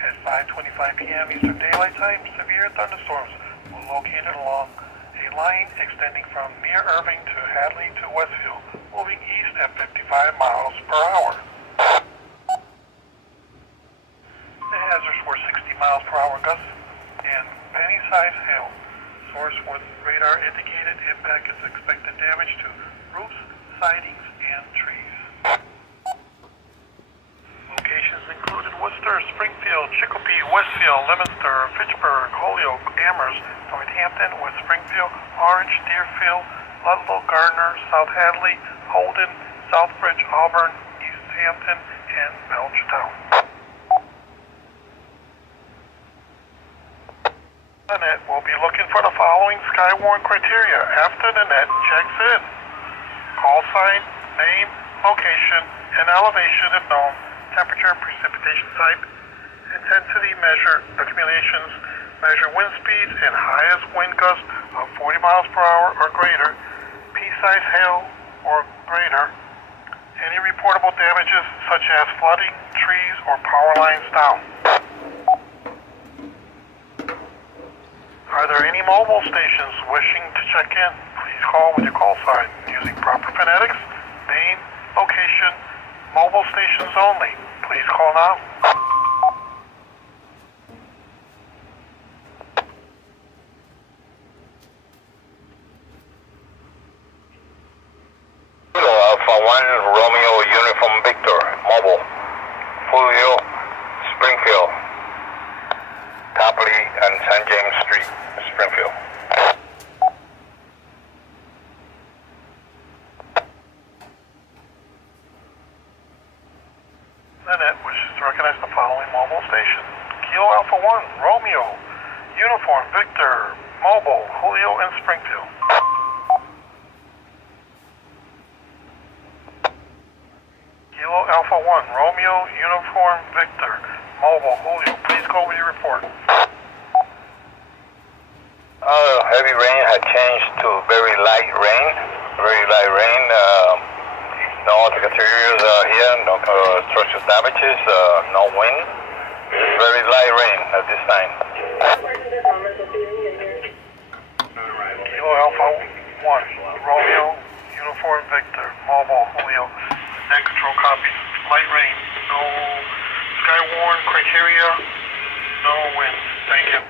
At 5:25 p.m. Eastern Daylight Time, severe thunderstorms were located along a line extending from near Irving to Hadley to Westfield, moving east at 55 miles per hour. The hazards were 60 miles per hour gusts and penny-sized hail. Source with radar indicated impact is expected damage to roofs, sidings, and trees. Locations included Worcester, Springfield, Chicopee, Westfield, Leominster, Fitchburg, Holyoke, Amherst, Northampton, West Springfield, Orange, Deerfield, Ludlow, Gardner, South Hadley, Holden, Southbridge, Auburn, East Hampton, and Belchertown. The net will be looking for the following Skywarn criteria after the net checks in. Call sign, name, location, and elevation if known, temperature, precipitation type, intensity measure, accumulations, measure wind speeds and highest wind gust of 40 miles per hour or greater, pea-sized hail or greater, any reportable damages such as flooding, trees, or power lines down. Are there any mobile stations wishing to check in? Please call with your call sign using proper phonetics, name, location, mobile stations only. Please call now. Kilo Alpha 1 Romeo Uniform Victor, mobile, Julio, Springfield, Copley and St. James Street, Springfield. The net wishes to recognize the following mobile station. Kilo Alpha 1 Romeo Uniform Victor, mobile, Julio and Springfield. Kilo Alpha 1 Romeo Uniform Victor, mobile, Julio. Please go with your report. Heavy rain had changed to very light rain. Very light rain. No other materials here, no structural damages, no wind. Very light rain at this time. Kilo Alpha 1 Romeo Uniform Victor, mobile, Julio. Net control copy. Light rain. No Skywarn criteria. No wind. Thank you.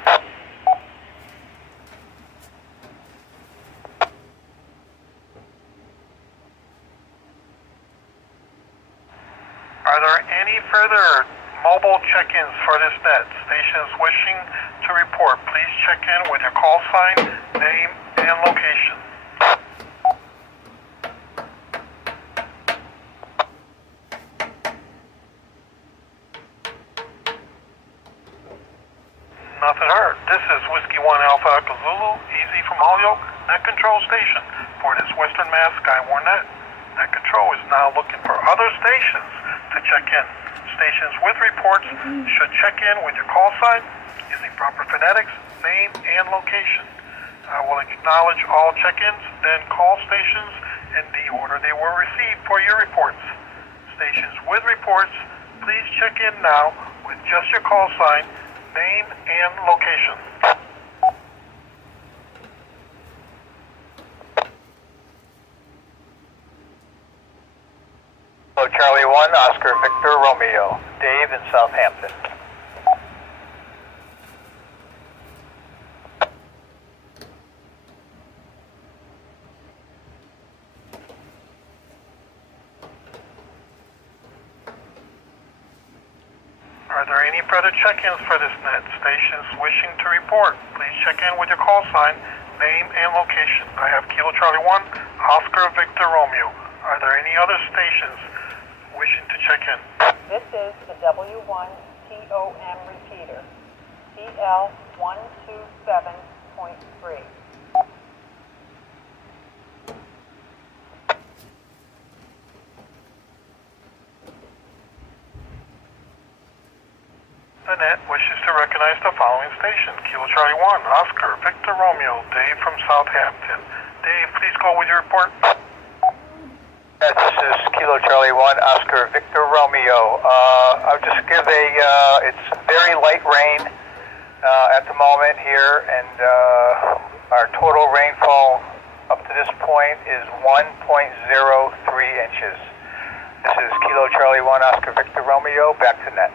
Are there any further mobile check-ins for this net? Stations wishing to report, please check in with your call sign, name, and location. Nothing heard. This is Whiskey 1 Alpha Echo Zulu, easy from Holyoke, net control station for this Western Mass Skywarn net. Net control is now looking for other stations to check in. Stations with reports should check in with your call sign using proper phonetics, name, and location. I will acknowledge all check-ins, then call stations in the order they were received for your reports. Stations with reports, please check in now with just your call sign, name, and location. Charlie 1, Oscar Victor Romeo, Dave in Southampton. Are there any further check-ins for this net? Stations wishing to report, please check in with your call sign, name, and location. I have Kilo Charlie 1, Oscar Victor Romeo. Are there any other stations wishing to check in? This is the W1 TOM repeater, CL 127.3. The net wishes to recognize the following station. Kilo Charlie 1, Oscar, Victor Romeo, Dave from Southampton. Dave, please go with your report. This is Kilo Charlie 1, Oscar, Victor Romeo. I'll just give it's very light rain at the moment here, and our total rainfall up to this point is 1.03 inches. This is Kilo Charlie 1, Oscar, Victor Romeo, back to net.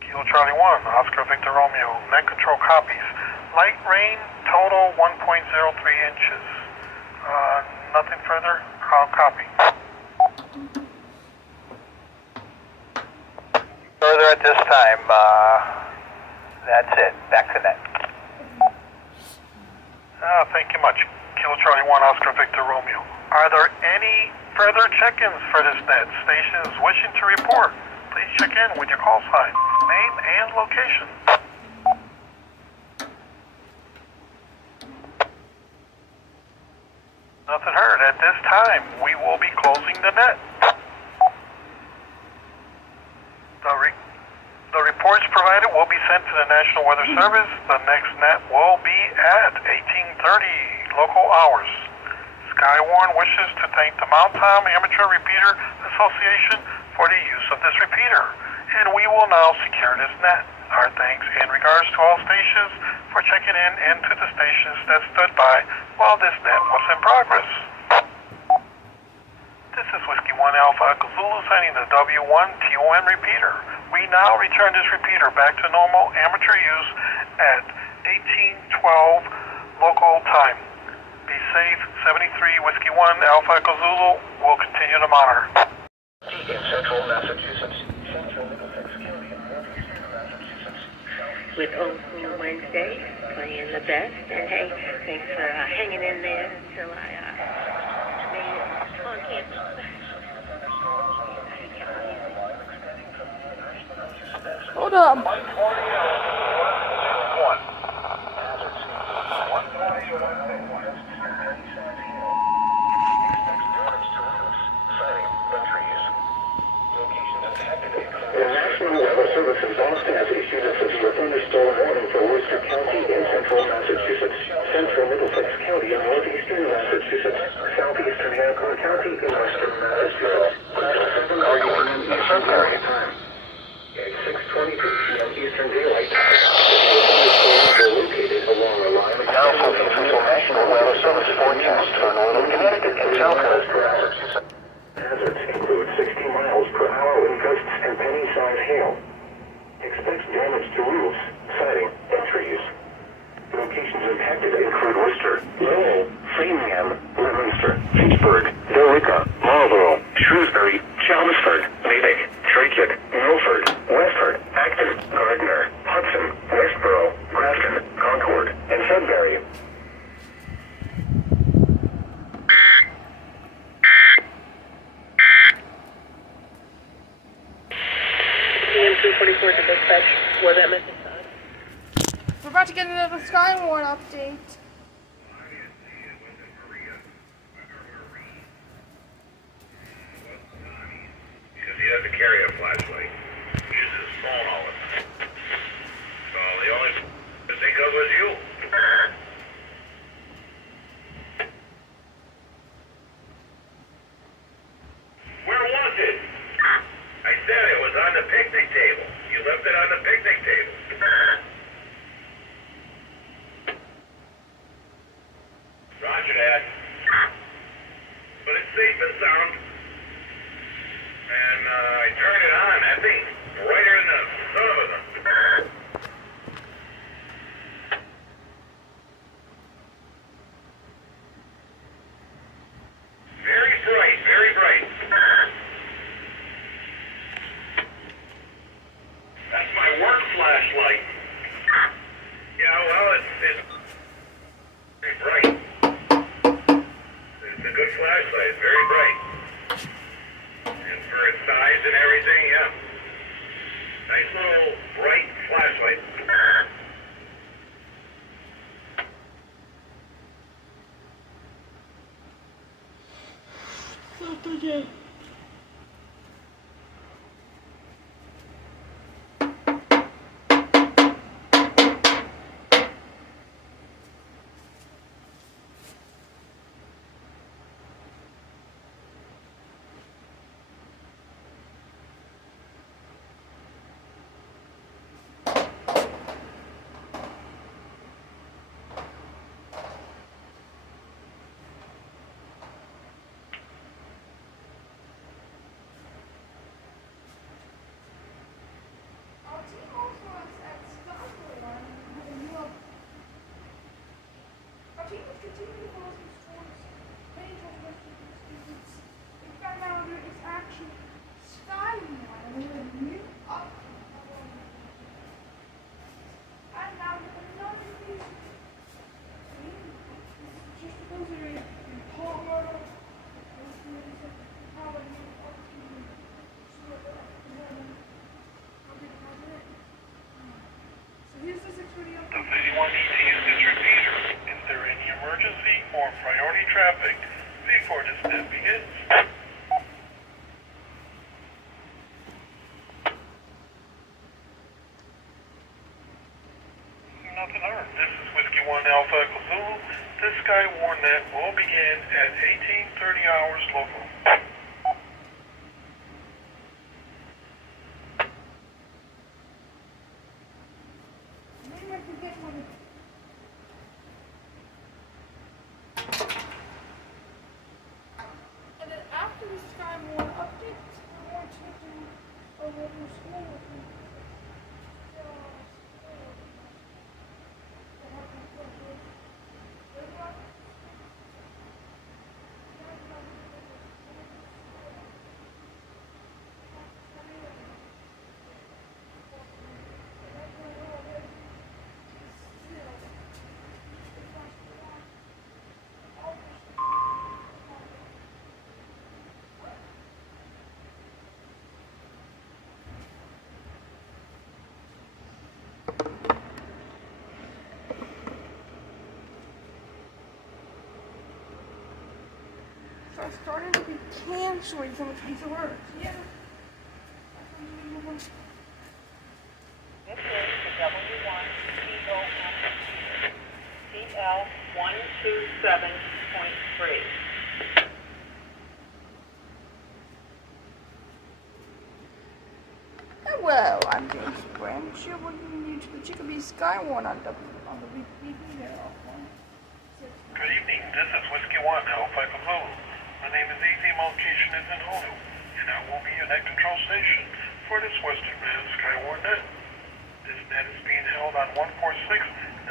Kilo Charlie 1, Oscar, Victor Romeo, net control copies. Light rain, total 1.03 inches. Nothing further, I'll copy. Further at this time, that's it, back to net. Thank you much. Kilo Charlie 1, Oscar, Victor Romeo. Are there any further check-ins for this net? Stations wishing to report, please check in with your call sign, name and location. Nothing heard. At this time, we will be closing the net. The reports provided will be sent to the National Weather Service. The next net will be at 18:30 local hours. Skywarn wishes to thank the Mount Tom Amateur Repeater Association for the use of this repeater, and we will now secure this net. Our thanks and regards to all stations for checking in and to the stations that stood by while this net was in progress. This is Whiskey 1 Alpha Zulu sending the W1TON repeater. We now return this repeater back to normal amateur use at 18:12 local time. Be safe. 73 Whiskey 1 Alpha Zulu will continue to monitor. In central Massachusetts. With Old School Wednesday, playing the best. And hey, thanks for hanging in there until I made it on campus. Hold up. Services Boston has issued a severe thunderstorm warning for Worcester County in central Massachusetts, central Middlesex County in northeastern Massachusetts, southeastern Hancock County in western Massachusetts. Until 7 p.m. Eastern Daylight Time. At 6:22 p.m. Eastern Daylight Time, thunderstorms are located along a line of Now from Central National Weather Service forecast for northern Connecticut and southwest Massachusetts. Hazards include 60 miles per hour wind gusts and penny-sized hail. Expect damage to roofs, siding, and trees. Locations impacted include Worcester, Lowell, Framingham, Leominster, Pittsburgh, Billerica, Marlborough, Shrewsbury, Chelmsford, Natick, Drake, Milford, Westford, Acton, Gardner, Hudson, Westboro, Grafton, Concord, and Sudbury. PM 244 to dispatch for that message time. We're about to get another Skywarn update. Because he doesn't carry a flashlight. He uses his phone all the time. So the only to think of was you. Where was it? I said it was on the picnic table. You left it on the picnic table. Roger that. But it's safe and sound. And I turned it on. That thing's brighter than the son of a... Very bright, very bright. That's my work flashlight. Yeah, well, it's very bright. It's a good flashlight. It's very bright. And for its size and everything, yeah. Nice little bright flashlight. Does anyone need to use this repeater? Is there any emergency or priority traffic before this step begins? Nothing heard. This is Whiskey 1 Alpha Echo Zulu. This Skywarn net will begin at 18:30 hours local. And then after the Skywarn updates, we're going to do a little school with me. So I started to be canceling some of these words. Yeah. This is the W1 CL 127.3. Hello, I'm James Branch. You're welcome you to the Chicopee Skywarn on the VPP there. Good evening. This is Whiskey 1 Alpha Echo Zulu. My name is Easy. My location is in Honu, and I will be your net control station for this Western Mass Skywarn net. This net is being held on 146.940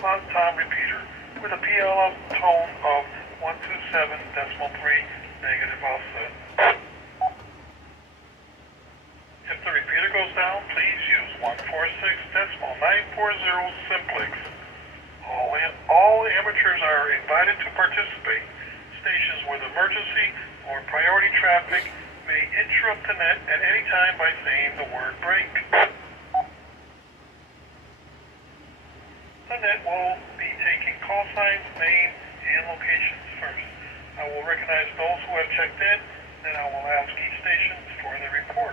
on-time repeater with a PLF tone of 127.3 negative offset. If the repeater goes down, please use 146.940 simplex. All amateurs are invited to participate. Stations with emergency or priority traffic may interrupt the net at any time by saying the word break. The net will be taking call signs, name, and locations first. I will recognize those who have checked in, then I will ask each station for the report.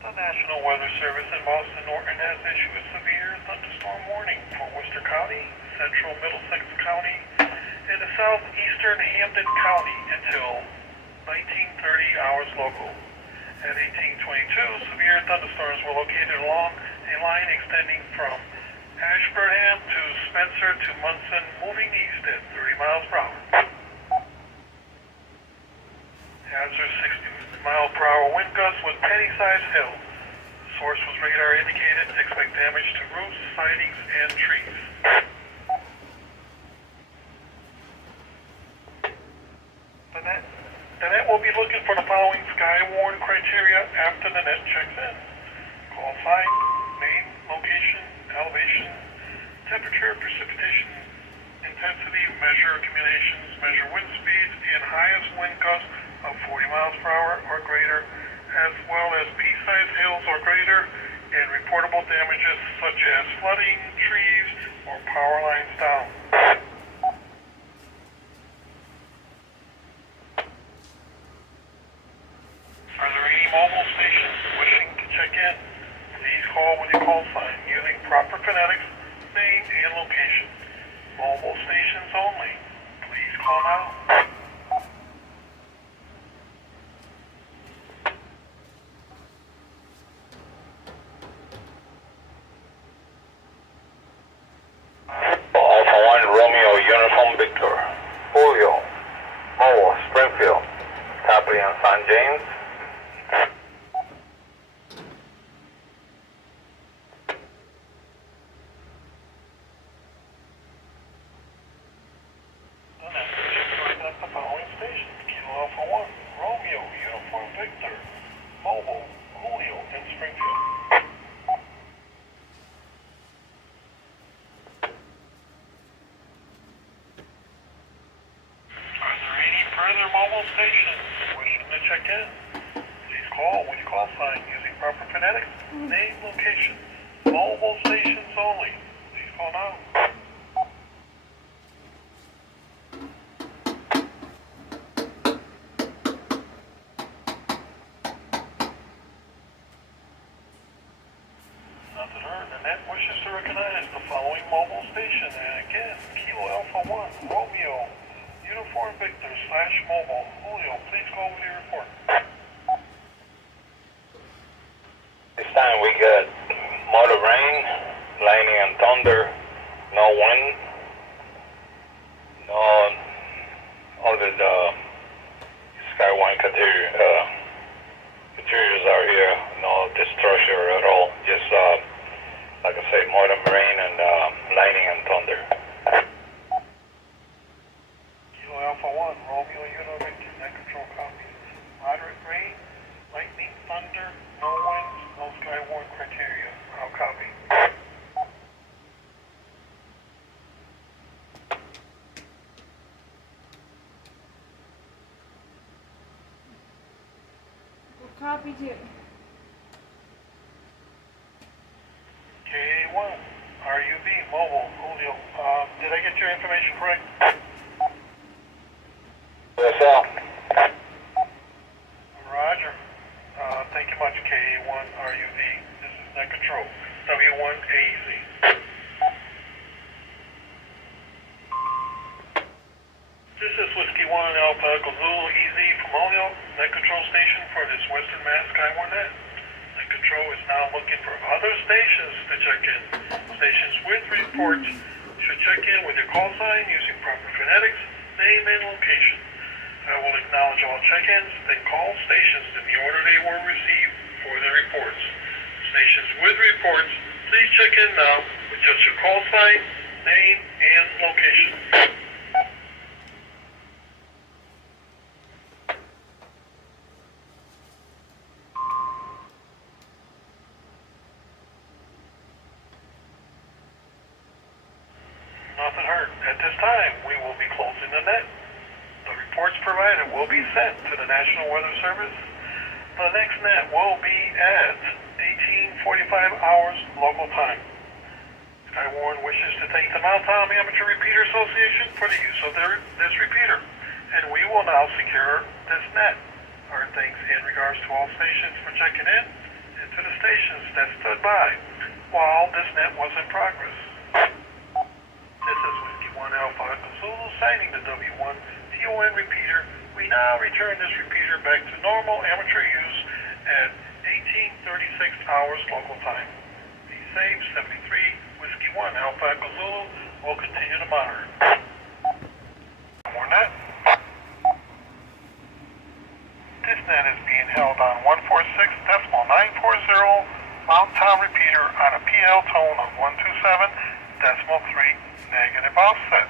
The National Weather Service in Boston Norton has issued a severe thunderstorm warning for Worcester County, central Middlesex County, and the southeastern Hampden County until 19:30 hours local. At 18:22, severe thunderstorms were located along a line extending from Ashburnham to Spencer to Munson, moving east at 30 miles per hour. Hazard 60-mile-per-hour wind gusts with penny-sized hail. The source was radar indicated. Expect damage to roofs, sidings, and trees. The net will be looking for the following Skywarn criteria after the net checks in. Call sign, name, location, elevation, temperature, precipitation, intensity, measure accumulations, measure wind speeds, and highest wind gusts of 40 miles per hour or greater, as well as pea-sized hails or greater, and reportable damages such as flooding, trees, or power lines down. Are there any mobile stations wishing to check in? Please call with your call sign using proper phonetics, name, and location. Mobile stations only. Please call now. Alpha 1 Romeo Uniform Victor. Julio. Mobile Springfield. Copley and San James. The following stations: Kilo Alpha 1, Romeo, Uniform Victor, Mobile, Julio, and Springfield. Are there any further mobile stations wishing to check in? Please call with your call sign using proper phonetics, name, location. Mobile stations only. Please call now. Nothing heard. The net wishes to recognize the following mobile station. And again, Kilo Alpha 1, Romeo, Uniform Victor / Mobile. Julio, please go with your report. This time we got moderate rain, lightning and thunder, no wind, no other Skywarn interiors are here, no destruction at all, just like I say, moderate rain and lightning and thunder. Kilo Alpha 1, Romeo, Uniform Victor, net control copy. Moderate rain, lightning, thunder, no winds, no Skywarn criteria. I'll copy. Copy too. K1, RUV, Mobile, Julio. Did I get your information correct? Yes, sir. Roger. Thank you much, K1, RUV. This is net control. W1AZ. This is Whiskey 1 Alpha Echo Zulu EZ from Julio, net control station for this Western Mass Skywarn net. Net control is now looking for other stations to check in. Stations with reports should check in with your call sign using proper phonetics, name, and location. I will acknowledge all check-ins, then call stations in the order they were received for their reports. Stations with reports, please check in now with just your call sign, name, and location. Nothing heard. At this time, we will be closing the net. The reports provided will be sent to the National Weather Service. The next net will be at 18:45 hours local time. Skywarn wishes to thank the Mountain Amateur Repeater Association for the use of this repeater, and we will now secure this net. Our thanks in regards to all stations for checking in and to the stations that stood by while this net was in progress. This is Whiskey 1 Alpha Zulu signing the W1 TON repeater. We now return this repeater back to normal amateur use at 18:36 hours local time. Be safe, 73 Whiskey 1 Alpha Zulu will continue to monitor. More net. This net is being held on 146.940 Mountain Town repeater on a PL tone of 127.3 negative offset.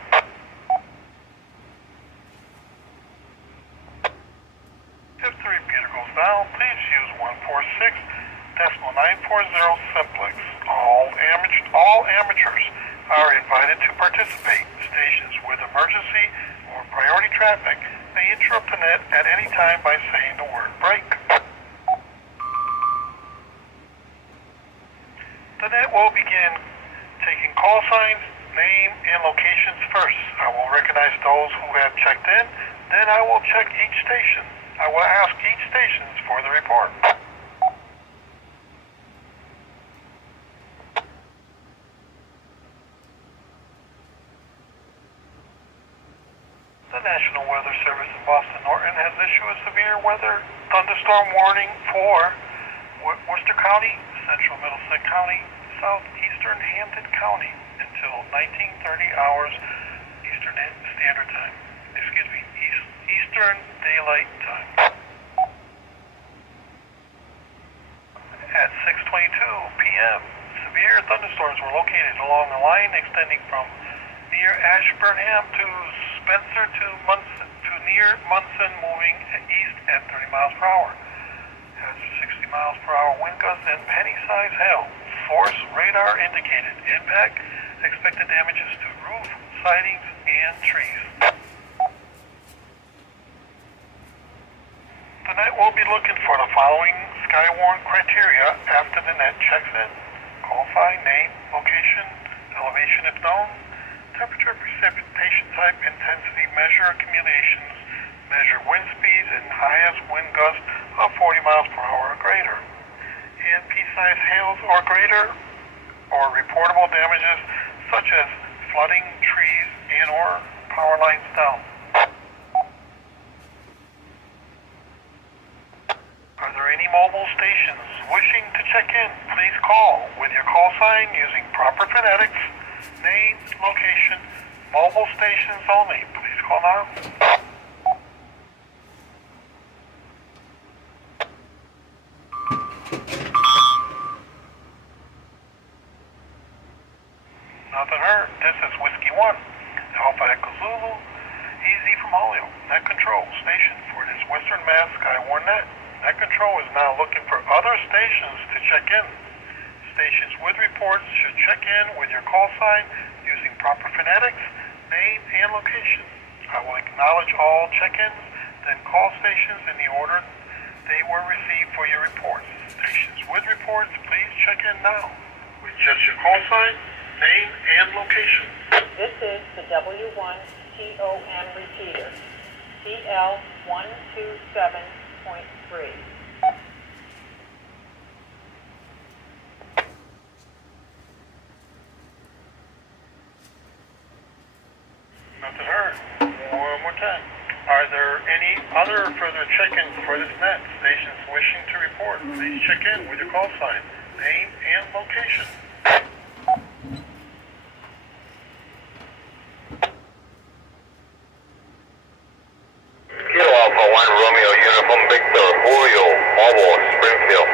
If the repeater goes down, please use 146.940 simplex. All amateurs are invited to participate. Stations with emergency or priority traffic may may interrupt the net at any time by saying the word break. The net will begin taking call signs, name, and locations first. I will recognize those who have checked in, then I will check each station. I will ask each station for the report. The National Weather Service in Boston Norton has issued a severe weather thunderstorm warning for Worcester County, Central Middlesex County, Southeastern Hampton County until 19:30 hours Eastern Standard Time. Eastern Daylight Time. At 6:22 p.m., severe thunderstorms were located along a line extending from near Ashburnham to Spencer to near Munson, moving east at 30 miles per hour. Has 60 miles per hour wind gusts and penny-sized hail. Force radar indicated. Impact. Expected damages to roof, sidings, and trees. The net will be looking for the following Skywarn criteria after the net checks in. Call sign, name, location, elevation if known, temperature, precipitation type, intensity, measure accumulations, measure wind speeds, and highest wind gust of 40 miles per hour or greater. And pea-sized hails or greater, or reportable damages such as flooding, trees, and or power lines down. Are there any mobile stations wishing to check in? Please call with your call sign using proper phonetics, name, location, mobile stations only. Please call now. Nothing heard. This is Whiskey 1, Alpha Echo Zulu, Easy from Holyoke. Net Control station for this Western Mass Skywarn net. Net Control is now looking for other stations to check in. Stations with reports should check in with your call sign using proper phonetics, name, and location. I will acknowledge all check-ins, then call stations in the order they were received for your reports. Stations with reports, please check in now with just your call sign, name, and location. This is the W1TOM repeater, CL127.3. Nothing heard. One more time. Are there any other further check-ins for this net? Stations wishing to report, please check in with your call sign, name, and location. Kilo Alpha 1 Romeo Uniform Victor Julio Mobile Springfield.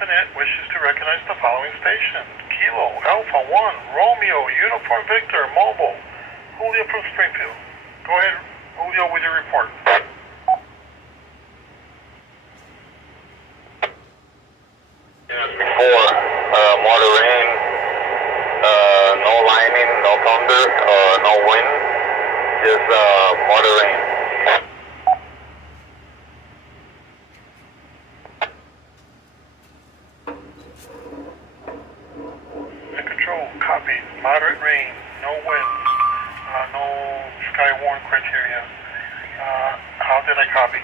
The net wishes to recognize the following station. Kilo Alpha 1 Romeo Uniform Victor Mobile Julio from Springfield. Go ahead, Julio, with your report. Before, moderate rain, no lightning, no thunder, no wind, just moderate rain. Net Control, copy. Moderate rain, no winds, no Skywarn criteria. How did I copy?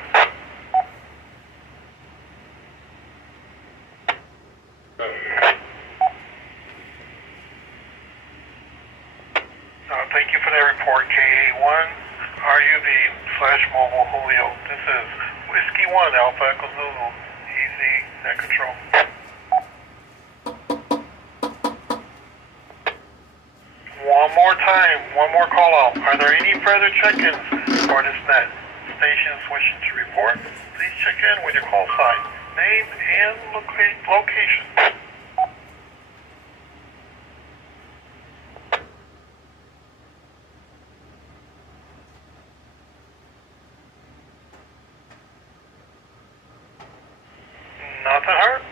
Thank you for that report, KA1 RUV/Mobile Julio. This is Whiskey 1 Alpha Echo Zulu. Easy, Net Control. One more time, one more call out. Are there any further check-ins for this net? Stations wishing to report, please check in with your call sign, name, and location. Nothing heard?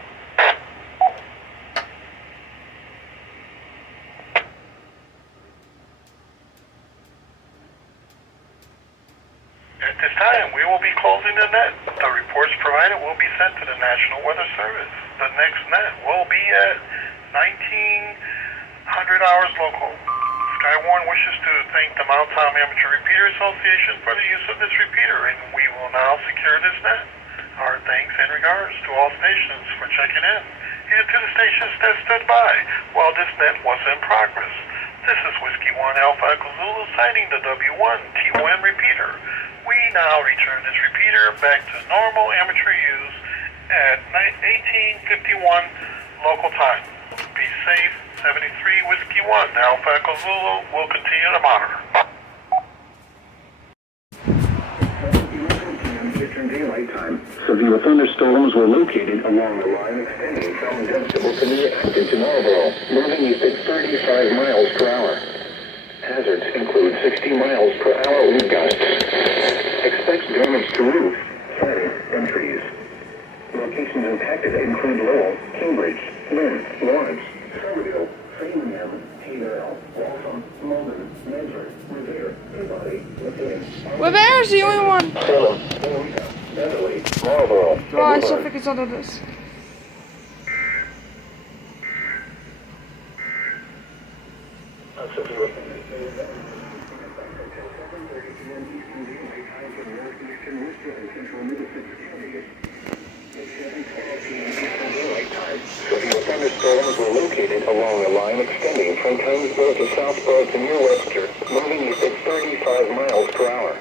At this time, we will be closing the net. The reports provided will be sent to the National Weather Service. The next net will be at 1900 hours local. Skywarn wishes to thank the Mount Tom Amateur Repeater Association for the use of this repeater, and we will now secure this net. Our thanks and regards to all stations for checking in, and to the stations that stood by while this net was in progress. This is Whiskey 1 Alpha Echo Zulu signing the W1 T1 repeater. We now return this repeater back to normal amateur use at 1851 local time. Be safe. 73 Whiskey 1 Alpha Echo Zulu will continue to monitor. Eastern Daylight Time. Severe thunderstorms were located along the line extending from Dunstable to New Acton to Marlboro, moving east at 35 miles per hour. Hazards include 60 miles per hour wind gusts. Expect damage to roof, fence, and trees. Locations impacted include Lowell, Cambridge, Lynn, Lawrence, Somerville, Framingham, Haverhill, Waltham, Malden, Medford, Revere, Peabody, Methuen. Revere's the only one. Salem, Eureka, Beverly, Marlboro. Well, I still think it's under this. Severe thunderstorms were located along a line extending from Townsboro to Southboro to New Webster, moving east at 35 miles per hour.